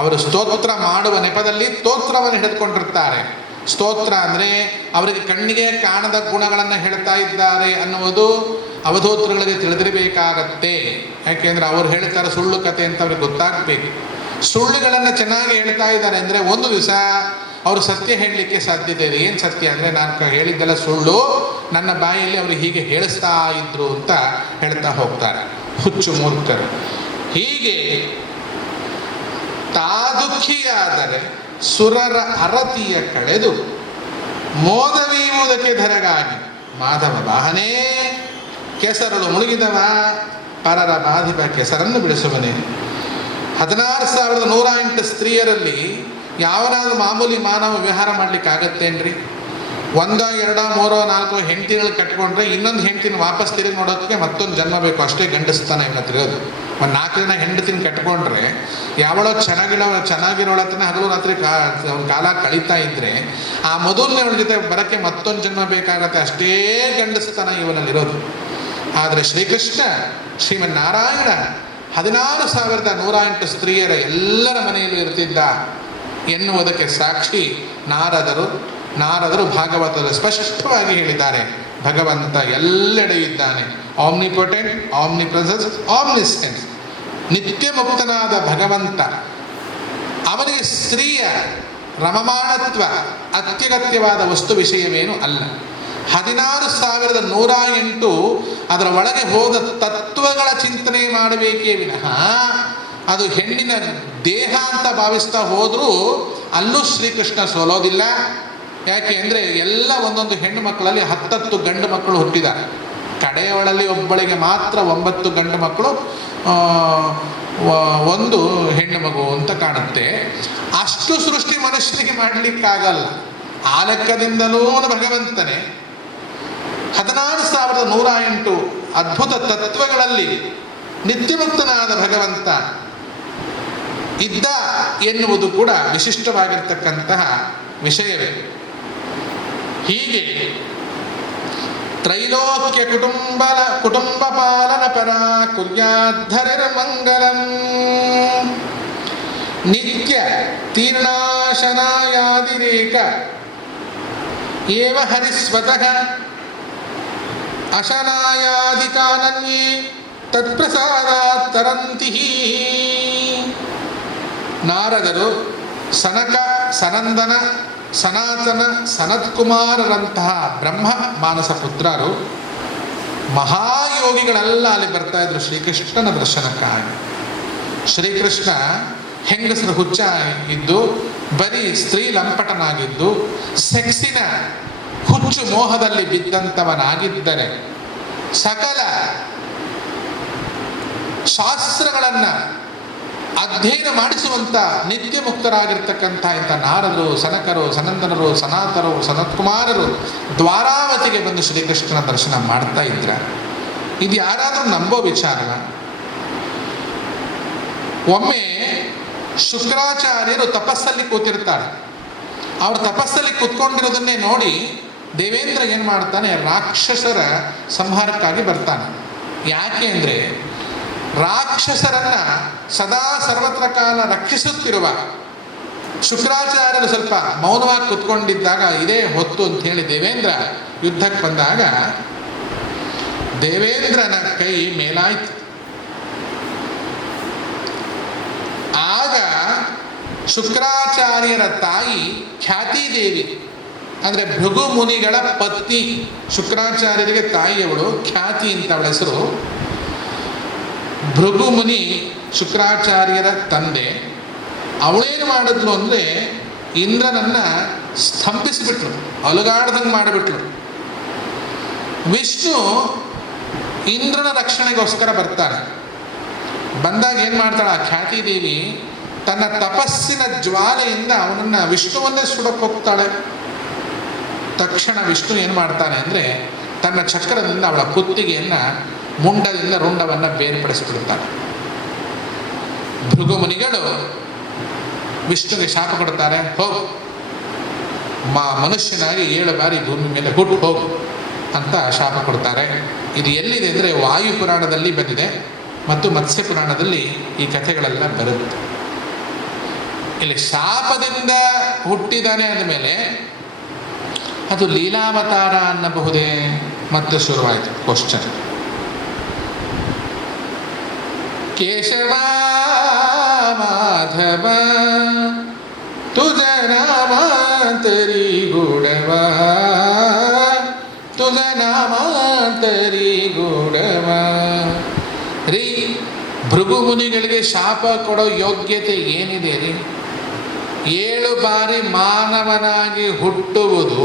ಅವರು ಸ್ತೋತ್ರ ಮಾಡುವ ನೆಪದಲ್ಲಿ ಸ್ತೋತ್ರವನ್ನು ಹಿಡಿದುಕೊಂಡಿರ್ತಾರೆ. ಸ್ತೋತ್ರ ಅಂದರೆ ಅವರಿಗೆ ಕಣ್ಣಿಗೆ ಕಾಣದ ಗುಣಗಳನ್ನು ಹೇಳ್ತಾ ಇದ್ದಾರೆ ಅನ್ನುವುದು ಅವಧೂತರುಗಳಿಗೆ ತಿಳಿದಿರಬೇಕಾಗತ್ತೆ. ಯಾಕೆಂದರೆ ಅವ್ರು ಹೇಳ್ತಾರೆ ಸುಳ್ಳು ಕತೆ ಅಂತ ಅವ್ರಿಗೆ ಗೊತ್ತಾಗಬೇಕು. ಸುಳ್ಳುಗಳನ್ನು ಚೆನ್ನಾಗಿ ಹೇಳ್ತಾ ಇದ್ದಾರೆ ಅಂದರೆ ಒಂದು ದಿವಸ ಅವರು ಸತ್ಯ ಹೇಳಲಿಕ್ಕೆ ಸಾಧ್ಯತೆ ಇದೆ. ಏನು ಸತ್ಯ ಅಂದರೆ, ನಾನು ಹೇಳಿದ್ದೆಲ್ಲ ಸುಳ್ಳು, ನನ್ನ ಬಾಯಲ್ಲಿ ಅವರು ಹೀಗೆ ಹೇಳಿಸ್ತಾ ಇದ್ರು ಅಂತ ಹೇಳ್ತಾ ಹೋಗ್ತಾರೆ. ಹುಚ್ಚು ಮೂರ್ಖರು. ಹೀಗೆ ತಾದುಖಿಯಾದರೆ ಸುರರ ಅರತಿಯ ಕಳೆದು ಮೋದವೀವುದಕ್ಕೆ ಧರಗಾಗಿ ಮಾಧವ ವಾಹನೇ, ಕೆಸರಳು ಮುಳುಗಿದವ ಪರರ ಬಾಧಿಪ ಕೆಸರನ್ನು ಬಿಡಿಸುವನೇ. 16,108 ಸ್ತ್ರೀಯರಲ್ಲಿ ಯಾವನಾದ್ರೂ ಮಾಮೂಲಿ ಮಾನವ ವಿಹಾರ ಮಾಡ್ಲಿಕ್ಕಾಗತ್ತೇನ್ರಿ? 1, 2, 3, 4 ಹೆಂಡತಿಗಳು ಕಟ್ಕೊಂಡ್ರೆ ಇನ್ನೊಂದು ಹೆಂಡತಿನ ವಾಪಸ್ ತಿರುಗಿ ನೋಡೋಕ್ಕೆ ಮತ್ತೊಂದು ಜನ್ಮ ಬೇಕು, ಅಷ್ಟೇ ಗಂಡಸ್ತಾನೆ ಇವನ್ನ ತಿರುಗೋದು. ಒಂದು 4 ಜನ ಹೆಂಡತಿನ ಕಟ್ಕೊಂಡ್ರೆ ಯಾವಳೋ ಚೆನ್ನಾಗಿರೋಳ ಹತ್ರನೇ ಹಗಲು ರಾತ್ರಿ ಅವ್ನ ಕಾಲ ಕಳೀತಾ ಇದ್ರೆ ಆ ಮೊದಲನೇವಳ ಜೊತೆ ಬರೋಕ್ಕೆ ಮತ್ತೊಂದು ಜನ್ಮ ಬೇಕಾಗತ್ತೆ, ಅಷ್ಟೇ ಗಂಡಸ್ತಾನ ಇವನಲ್ಲಿರೋದು. ಆದರೆ ಶ್ರೀಕೃಷ್ಣ ಶ್ರೀಮನ್ನಾರಾಯಣ 16,108 ಸ್ತ್ರೀಯರ ಎಲ್ಲರ ಮನೆಯಲ್ಲೂ ಇರ್ತಿದ್ದ ಎನ್ನುವುದಕ್ಕೆ ಸಾಕ್ಷಿ ನಾರದರು ಭಾಗವತದಲ್ಲಿ ಸ್ಪಷ್ಟವಾಗಿ ಹೇಳಿದ್ದಾರೆ. ಭಗವಂತ ಎಲ್ಲೆಡೆ ಇದ್ದಾನೆ. ಆಮ್ನಿಪೊಟೆಂಟ್, ಆಮ್ನಿಪ್ರೆಸೆನ್ಸ್, ಆಮ್ನಿಸೆನ್ಸ್. ನಿತ್ಯ ಮುಕ್ತನಾದ ಭಗವಂತ, ಅವನಿಗೆ ಸ್ತ್ರೀಯ ರಮಮಾಣತ್ವ ಅತ್ಯಗತ್ಯವಾದ ವಸ್ತು ವಿಷಯವೇನು ಅಲ್ಲ. 16,108 ಅದರ ಒಳಗೆ ಹೋದ ತತ್ವಗಳ ಚಿಂತನೆ ಮಾಡಬೇಕೇ ವಿನಃ ಅದು ಹೆಣ್ಣಿನ ದೇಹ ಅಂತ ಭಾವಿಸ್ತಾ ಹೋದರೂ ಅಲ್ಲೂ ಶ್ರೀಕೃಷ್ಣ ಸೋಲೋದಿಲ್ಲ. ಯಾಕೆ ಅಂದರೆ ಎಲ್ಲ ಒಂದೊಂದು ಹೆಣ್ಣು ಮಕ್ಕಳಲ್ಲಿ 10 ಗಂಡು ಮಕ್ಕಳು ಹುಟ್ಟಿದ್ದಾರೆ. ಕಡೆಯವಳಲ್ಲಿ ಒಬ್ಬಳಿಗೆ ಮಾತ್ರ 9 ಗಂಡು ಮಕ್ಕಳು, 1 ಹೆಣ್ಣು ಮಗು ಅಂತ ಕಾಣುತ್ತೆ. ಅಷ್ಟು ಸೃಷ್ಟಿ ಮನುಷ್ಯನಿಗೆ ಮಾಡಲಿಕ್ಕಾಗಲ್ಲ. ಆ ಲೆಕ್ಕದಿಂದಲೂ ಭಗವಂತನೇ 16,108 ಅದ್ಭುತ ತತ್ವಗಳಲ್ಲಿ ನಿತ್ಯಮುಕ್ತನಾದ ಭಗವಂತ ಇದ್ದ ಎನ್ನುವುದು ಕೂಡ ವಿಶಿಷ್ಟವಾಗಿರ್ತಕ್ಕಂತಹ ವಿಷಯವೇ. ಹೀಗೆ ತ್ರೈಲೋಕ್ಯ ಕುಟುಂಬ ಪಾಲನ ಪರ ಕುರ್ಯಾದ್ಧರಿರ್ಮಂಗಲಂ ನಿತ್ಯ ತೀರ್ಣಾಶನಾಯಾದಿರೇಕ ಏವ ಹರಿಸ್ವತಃ ಅಶನಾಯಾದಿಕಾನನ್ಯೇ ತತ್ಪ್ರಸಾದಾತ್ ತರಂತಿ. ನಾರದರು ಸನಕ, ಸನಂದನ, ಸನಾತನ, ಸನತ್ಕುಮಾರರಂತಹ ಬ್ರಹ್ಮ ಮಾನಸ ಪುತ್ರರು ಮಹಾಯೋಗಿಗಳೆಲ್ಲ ಅಲ್ಲಿ ಬರ್ತಾ ಇದ್ರು ಶ್ರೀಕೃಷ್ಣನ ದರ್ಶನಕ್ಕಾಗಿ. ಶ್ರೀಕೃಷ್ಣ ಹೆಂಗಸರ ಹುಚ್ಚ ಇದ್ದು ಬರೀ ಸ್ತ್ರೀ ಲಂಪಟನಾಗಿದ್ದು ಸೆಕ್ಸಿನ ಹುಚ್ಚು ಮೋಹದಲ್ಲಿ ಬಿದ್ದಂಥವನಾಗಿದ್ದರೆ ಸಕಲ ಶಾಸ್ತ್ರಗಳನ್ನು ಅಧ್ಯಯನ ಮಾಡಿಸುವಂಥ ನಿತ್ಯ ಮುಕ್ತರಾಗಿರ್ತಕ್ಕಂಥ ಇಂಥ ನಾರದರು, ಸನಕರು, ಸನಂದನರು, ಸನಾತನರು, ಸನತ್ಕುಮಾರರು ದ್ವಾರಾವತಿಗೆ ಬಂದು ಶ್ರೀಕೃಷ್ಣನ ದರ್ಶನ ಮಾಡ್ತಾ ಇದ್ರ. ಇದು ಯಾರಾದರೂ ನಂಬೋ ವಿಚಾರವ? ಒಮ್ಮೆ ಶುಕ್ರಾಚಾರ್ಯರು ತಪಸ್ಸಲ್ಲಿ ಕೂತಿರ್ತಾರೆ. ಅವ್ರು ತಪಸ್ಸಲ್ಲಿ ಕೂತ್ಕೊಂಡಿರೋದನ್ನೇ ನೋಡಿ ದೇವೇಂದ್ರ ಏನು ಮಾಡ್ತಾನೆ, ರಾಕ್ಷಸರ ಸಂಹಾರಕ್ಕಾಗಿ ಬರ್ತಾನೆ. ಯಾಕೆ ಅಂದರೆ ರಾಕ್ಷಸರನ್ನ ಸದಾ ಸರ್ವತ್ರ ಕಾಲ ರಕ್ಷಿಸುತ್ತಿರುವ ಶುಕ್ರಾಚಾರ್ಯರು ಸ್ವಲ್ಪ ಮೌನವಾಗಿ ಕುತ್ಕೊಂಡಿದ್ದಾಗ ಇದೇ ಹೊತ್ತು ಅಂತ ಹೇಳಿ ದೇವೇಂದ್ರ ಯುದ್ಧಕ್ಕೆ ಬಂದಾಗ ದೇವೇಂದ್ರನ ಕೈ ಮೇಲಾಯ್ತು. ಆಗ ಶುಕ್ರಾಚಾರ್ಯರ ತಾಯಿ ಖ್ಯಾತಿದೇವಿ ಅಂದರೆ ಭೃಗು ಮುನಿಗಳ ಪತ್ನಿ, ಶುಕ್ರಾಚಾರ್ಯರಿಗೆ ತಾಯಿಯವಳು ಖ್ಯಾತಿ ಅಂತ ಅವಳ ಹೆಸರು. ಭೃಗು ಮುನಿ ಶುಕ್ರಾಚಾರ್ಯರ ತಂದೆ. ಅವಳೇನು ಮಾಡಿದ್ಲು ಅಂದರೆ ಇಂದ್ರನನ್ನು ಸ್ತಂಭಿಸಿಬಿಟ್ಲು, ಅಲುಗಾಡ್ದಂಗೆ ಮಾಡಿಬಿಟ್ಲು. ವಿಷ್ಣು ಇಂದ್ರನ ರಕ್ಷಣೆಗೋಸ್ಕರ ಬರ್ತಾನೆ. ಬಂದಾಗ ಏನು ಮಾಡ್ತಾಳೆ ಆ ಖ್ಯಾತಿದೇವಿ, ತನ್ನ ತಪಸ್ಸಿನ ಜ್ವಾಲೆಯಿಂದ ಅವನನ್ನು ವಿಷ್ಣುವನ್ನೇ ಸುಡಕ್ಕೆ ಹೋಗ್ತಾಳೆ. ತಕ್ಷಣ ವಿಷ್ಣು ಏನು ಮಾಡ್ತಾನೆ ಅಂದರೆ ತನ್ನ ಚಕ್ರದಿಂದ ಅವಳ ಕುತ್ತಿಗೆಯನ್ನು ಮುಂಡದಿಂದ ರುಂಡವನ್ನು ಬೇರ್ಪಡಿಸಿಬಿಡುತ್ತಾನೆ. ಭೃಗು ಮುನಿಗಳು ವಿಷ್ಣುಗೆ ಶಾಪ ಕೊಡ್ತಾರೆ, ಹೋಗು ಮನುಷ್ಯನಾಗಿ 7 ಬಾರಿ ಭೂಮಿ ಮೇಲೆ ಹುಟ್ಟು ಹೋಗು ಅಂತ ಶಾಪ ಕೊಡ್ತಾರೆ. ಇದು ಎಲ್ಲಿದೆ ಅಂದರೆ ವಾಯು ಪುರಾಣದಲ್ಲಿ ಬಂದಿದೆ ಮತ್ತು ಮತ್ಸ್ಯ ಪುರಾಣದಲ್ಲಿ ಈ ಕಥೆಗಳೆಲ್ಲ ಬರುತ್ತೆ. ಇಲ್ಲಿ ಶಾಪದಿಂದ ಹುಟ್ಟಿದಾನೆ ಅಂದಮೇಲೆ ಅದು ಲೀಲಾವತಾರ ಅನ್ನಬಹುದೇ? ಮತ್ತೆ ಶುರುವಾಯಿತು ಕ್ವಶನ್. ಕೇಶವ ಮಾಧವ ತುಜ ನಾಮಾಂತರಿ ಗೂಢವ, ತುಜ ನಾಮಾಂತರಿ ಗೂಢವ. ರೀ, ಭೃಗು ಮುನಿಗಳಿಗೆ ಶಾಪ ಕೊಡೋ ಯೋಗ್ಯತೆ ಏನಿದೆ ರೀ? 7 ಬಾರಿ ಮಾನವನಾಗಿ ಹುಟ್ಟುವುದು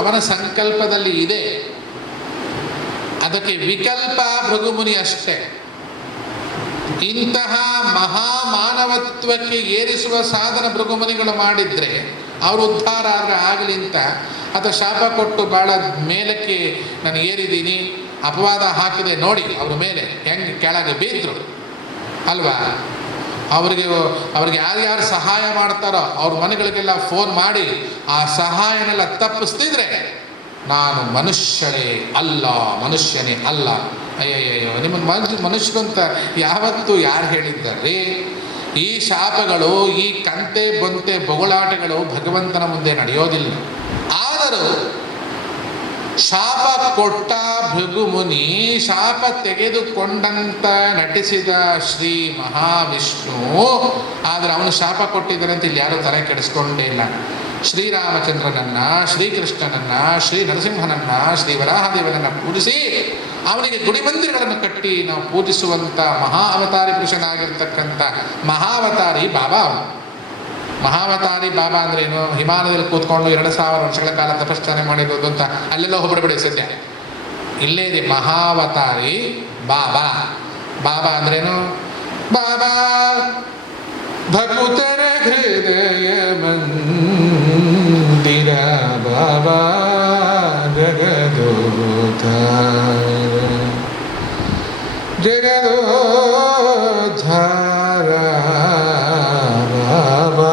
ಅವನ ಸಂಕಲ್ಪದಲ್ಲಿ ಇದೆ. ಅದಕ್ಕೆ ವಿಕಲ್ಪ ಭೃಗುಮುನಿ ಅಷ್ಟೇ. ಇಂತಹ ಮಹಾಮಾನವತ್ವಕ್ಕೆ ಏರಿಸುವ ಸಾಧನ ಭೃಗುಮುನಿಗಳು ಮಾಡಿದರೆ ಅವರು ಉದ್ಧಾರ ಆದರೆ ಆಗಲಿ ಅಂತ ಅಥವಾ ಶಾಪ ಕೊಟ್ಟು ಭಾಳ ಮೇಲಕ್ಕೆ ನಾನು ಏರಿದ್ದೀನಿ, ಅಪವಾದ ಹಾಕಿದೆ ನೋಡಿ ಅವ್ರ ಮೇಲೆ ಹೆಂಗೆ ಕೆಳಗೆ ಬಿದ್ದರು ಅಲ್ವಾ. ಅವ್ರಿಗೆ ಯಾರ್ಯಾರು ಸಹಾಯ ಮಾಡ್ತಾರೋ ಅವ್ರ ಮನೆಗಳಿಗೆಲ್ಲ ಫೋನ್ ಮಾಡಿ ಆ ಸಹಾಯನೆಲ್ಲ ತಪ್ಪಿಸ್ತಿದ್ರೆ ನಾನು ಮನುಷ್ಯನೇ ಅಲ್ಲ. ಅಯ್ಯಯ್ಯೋ, ನಿಮ್ಮನ್ನು ಮನುಷ್ಯರು ಅಂತ ಯಾವತ್ತೂ ಯಾರು ಹೇಳಿದ್ದಾರೆ? ಈ ಶಾಪಗಳು, ಈ ಕಂತೆ ಬಂತೆ ಬೊಗಳಾಟಗಳು ಭಗವಂತನ ಮುಂದೆ ನಡೆಯೋದಿಲ್ಲ. ಆದರೂ ಶಾಪ ಕೊಟ್ಟ ಭೃಗು ಮುನಿ ಶಾಪ ತೆಗೆದುಕೊಂಡಂತ ನಟಿಸಿದ ಶ್ರೀ ಮಹಾವಿಷ್ಣು. ಆದರೆ ಅವನು ಶಾಪ ಕೊಟ್ಟಿದ್ದಾನೆ ಅಂತ ಇಲ್ಲಿ ಯಾರೂ ತಲೆ ಕೆಡಿಸ್ಕೊಂಡೇ ಇಲ್ಲ. ಶ್ರೀರಾಮಚಂದ್ರನನ್ನ, ಶ್ರೀಕೃಷ್ಣನನ್ನ, ಶ್ರೀ ನರಸಿಂಹನನ್ನ, ಶ್ರೀ ವರಾಹದೇವನನ್ನು ಪೂಜಿಸಿ ಅವನಿಗೆ ಗುಡಿಮಂದಿರಗಳನ್ನು ಕಟ್ಟಿ ನಾವು ಪೂಜಿಸುವಂಥ ಮಹಾ ಅವತಾರಿ ಪುರುಷನಾಗಿರ್ತಕ್ಕಂಥ ಮಹಾವತಾರಿ ಬಾಬಾ. ಮಹಾವತಾರಿ ಬಾಬಾ ಅಂದ್ರೇನು? ಹಿಮಾಲಯದಲ್ಲಿ ಕೂತ್ಕೊಂಡು 2000 ವರ್ಷಗಳ ಕಾಲ ತಪಸ್ಸನೆ ಮಾಡಿರೋದು ಅಂತ ಅಲ್ಲೆಲ್ಲೋ ಹೋಗ್ಬಿಡಬೇಡಿ ಸದ್ಯ. ಇಲ್ಲೇ ಇದೆ ಮಹಾವತಾರಿ ಬಾಬಾ. ಬಾಬಾ ಅಂದ್ರೇನು? ಬಾಬಾ ಭಕುತರ ಹೃದಯ ಮಂದಿರ, ಬಾಬಾ ಜಗದೋದ್ಧಾರ, ಬಾಬಾ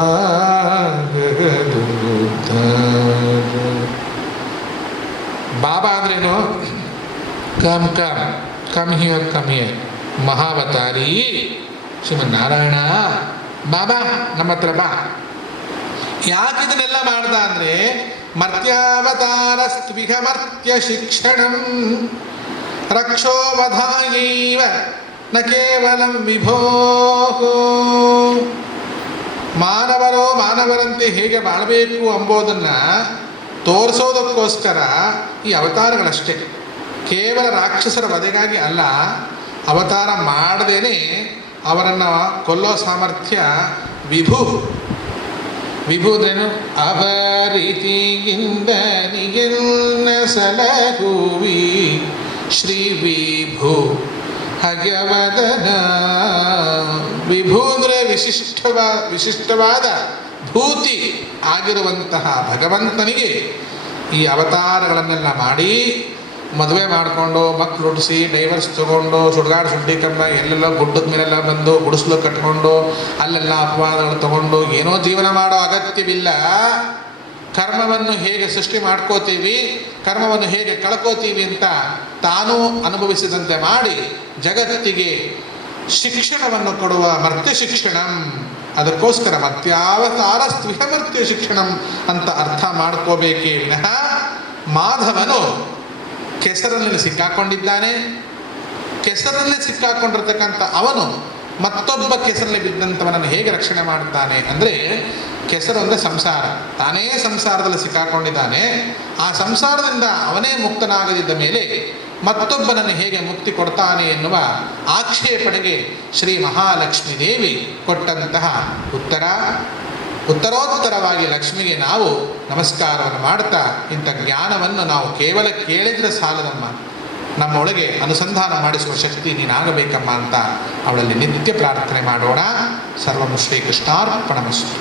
ಜಗದೋದ್ಧಾರ. ಬಾಬಾ ಅಂದ್ರೇನು? ಕಮ್ ಹಿಯರ್ ಮಹಾವತಾರಿ ಶ್ರೀಮನ್ನಾರಾಯಣ ಬಾಬಾ ನಮ್ಮ ಹತ್ರ ಬಾ. ಯಾಕಿದನ್ನೆಲ್ಲ ಮಾಡ್ದ ಅಂದರೆ ಮರ್ತ್ಯಾವತಾರಸ್ತ್ವಿಹ ಮರ್ತ್ಯ ಶಿಕ್ಷಣಂ ರಕ್ಷೋವಧಾಯೈವ ನ ಕೇವಲಂ ವಿಭೋ. ಮಾನವರಂತೆ ಹೇಗೆ ಬಾಳಬೇಕು ಎಂಬುದನ್ನು ತೋರಿಸೋದಕ್ಕೋಸ್ಕರ ಈ ಅವತಾರಗಳಷ್ಟೇ. ಕೇವಲ ರಾಕ್ಷಸರ ವಧೆಗಾಗಿ ಅಲ್ಲ, ಅವತಾರ ಮಾಡದೇನೆ ಅವರನ್ನು ಕೊಲ್ಲೋ ಸಾಮರ್ಥ್ಯ ವಿಭು. ವಿಭು ಅಂದ್ರೇನು? ಅವರೀತಿಯಿಂದ ನಿಗೆನ್ನ ಸಲಹುವಿ ಶ್ರೀ ವಿಭು ಹಗ್ಯವದನ. ವಿಭು ಅಂದರೆ ವಿಶಿಷ್ಟವಾದ ಭೂತಿ ಆಗಿರುವಂತಹ ಭಗವಂತನಿಗೆ ಈ ಅವತಾರಗಳನ್ನೆಲ್ಲ ಮಾಡಿ ಮದುವೆ ಮಾಡಿಕೊಂಡು ಮಕ್ಕಳು ಹುಟ್ಟಿಸಿ ಡೈವರ್ಸ್ ತೊಗೊಂಡು ಸುಡ್ಗಾಡು ಸುಡ್ಡಿಕಮ್ಮ ಎಲ್ಲೆಲ್ಲೋ ಗುಡ್ಡದ ಮೇಲೆಲ್ಲ ಬಂದು ಗುಡಿಸ್ಲು ಕಟ್ಕೊಂಡು ಅಲ್ಲೆಲ್ಲ ಅಪವಾದಗಳು ತಗೊಂಡು ಏನೋ ಜೀವನ ಮಾಡೋ ಅಗತ್ಯವಿಲ್ಲ. ಕರ್ಮವನ್ನು ಹೇಗೆ ಸೃಷ್ಟಿ ಮಾಡ್ಕೋತೀವಿ, ಕರ್ಮವನ್ನು ಹೇಗೆ ಕಳ್ಕೋತೀವಿ ಅಂತ ತಾನೂ ಅನುಭವಿಸಿದಂತೆ ಮಾಡಿ ಜಗತ್ತಿಗೆ ಶಿಕ್ಷಣವನ್ನು ಕೊಡುವ ಮರ್ತ್ಯ ಶಿಕ್ಷಣಂ. ಅದಕ್ಕೋಸ್ಕರ ಮರ್ತ್ಯಾವತಾರಸ್ತ್ವಿಹ ಮರ್ತ್ಯ ಶಿಕ್ಷಣಂ ಅಂತ ಅರ್ಥ ಮಾಡ್ಕೋಬೇಕೇ ವಿನಃ ಮಾಧವನು ಕೆಸರಿನಲ್ಲಿ ಸಿಕ್ಕಾಕೊಂಡಿದ್ದಾನೆ. ಕೆಸರಲ್ಲಿ ಸಿಕ್ಕಾಕೊಂಡಿರ್ತಕ್ಕಂಥ ಅವನು ಮತ್ತೊಬ್ಬ ಕೆಸರಲ್ಲಿ ಬಿದ್ದಂಥವನನ್ನು ಹೇಗೆ ರಕ್ಷಣೆ ಮಾಡ್ತಾನೆ ಅಂದರೆ, ಕೆಸರು ಅಂದರೆ ಸಂಸಾರ. ತಾನೇ ಸಂಸಾರದಲ್ಲಿ ಸಿಕ್ಕಾಕೊಂಡಿದ್ದಾನೆ. ಆ ಸಂಸಾರದಿಂದ ಅವನೇ ಮುಕ್ತನಾಗದಿದ್ದ ಮೇಲೆ ಮತ್ತೊಬ್ಬನನ್ನು ಹೇಗೆ ಮುಕ್ತಿ ಕೊಡ್ತಾನೆ ಎನ್ನುವ ಆಕ್ಷೇಪಣೆಗೆ ಶ್ರೀ ಮಹಾಲಕ್ಷ್ಮೀ ದೇವಿ ಕೊಟ್ಟಂತಹ ಉತ್ತರೋತ್ತರವಾಗಿ ಲಕ್ಷ್ಮಿಗೆ ನಾವು ನಮಸ್ಕಾರವನ್ನು ಮಾಡ್ತಾ, ಇಂಥ ಜ್ಞಾನವನ್ನು ನಾವು ಕೇವಲ ಕೇಳಿದರೆ ಸಾಲದಮ್ಮ, ನಮ್ಮೊಳಗೆ ಅನುಸಂಧಾನ ಮಾಡಿಸುವ ಶಕ್ತಿ ನೀನಾಗಬೇಕಮ್ಮ ಅಂತ ಅವಳಲ್ಲಿ ನಿತ್ಯ ಪ್ರಾರ್ಥನೆ ಮಾಡೋಣ. ಸರ್ವಂ ಶ್ರೀಕೃಷ್ಣಾರ್ಪಣಮಸ್ತು.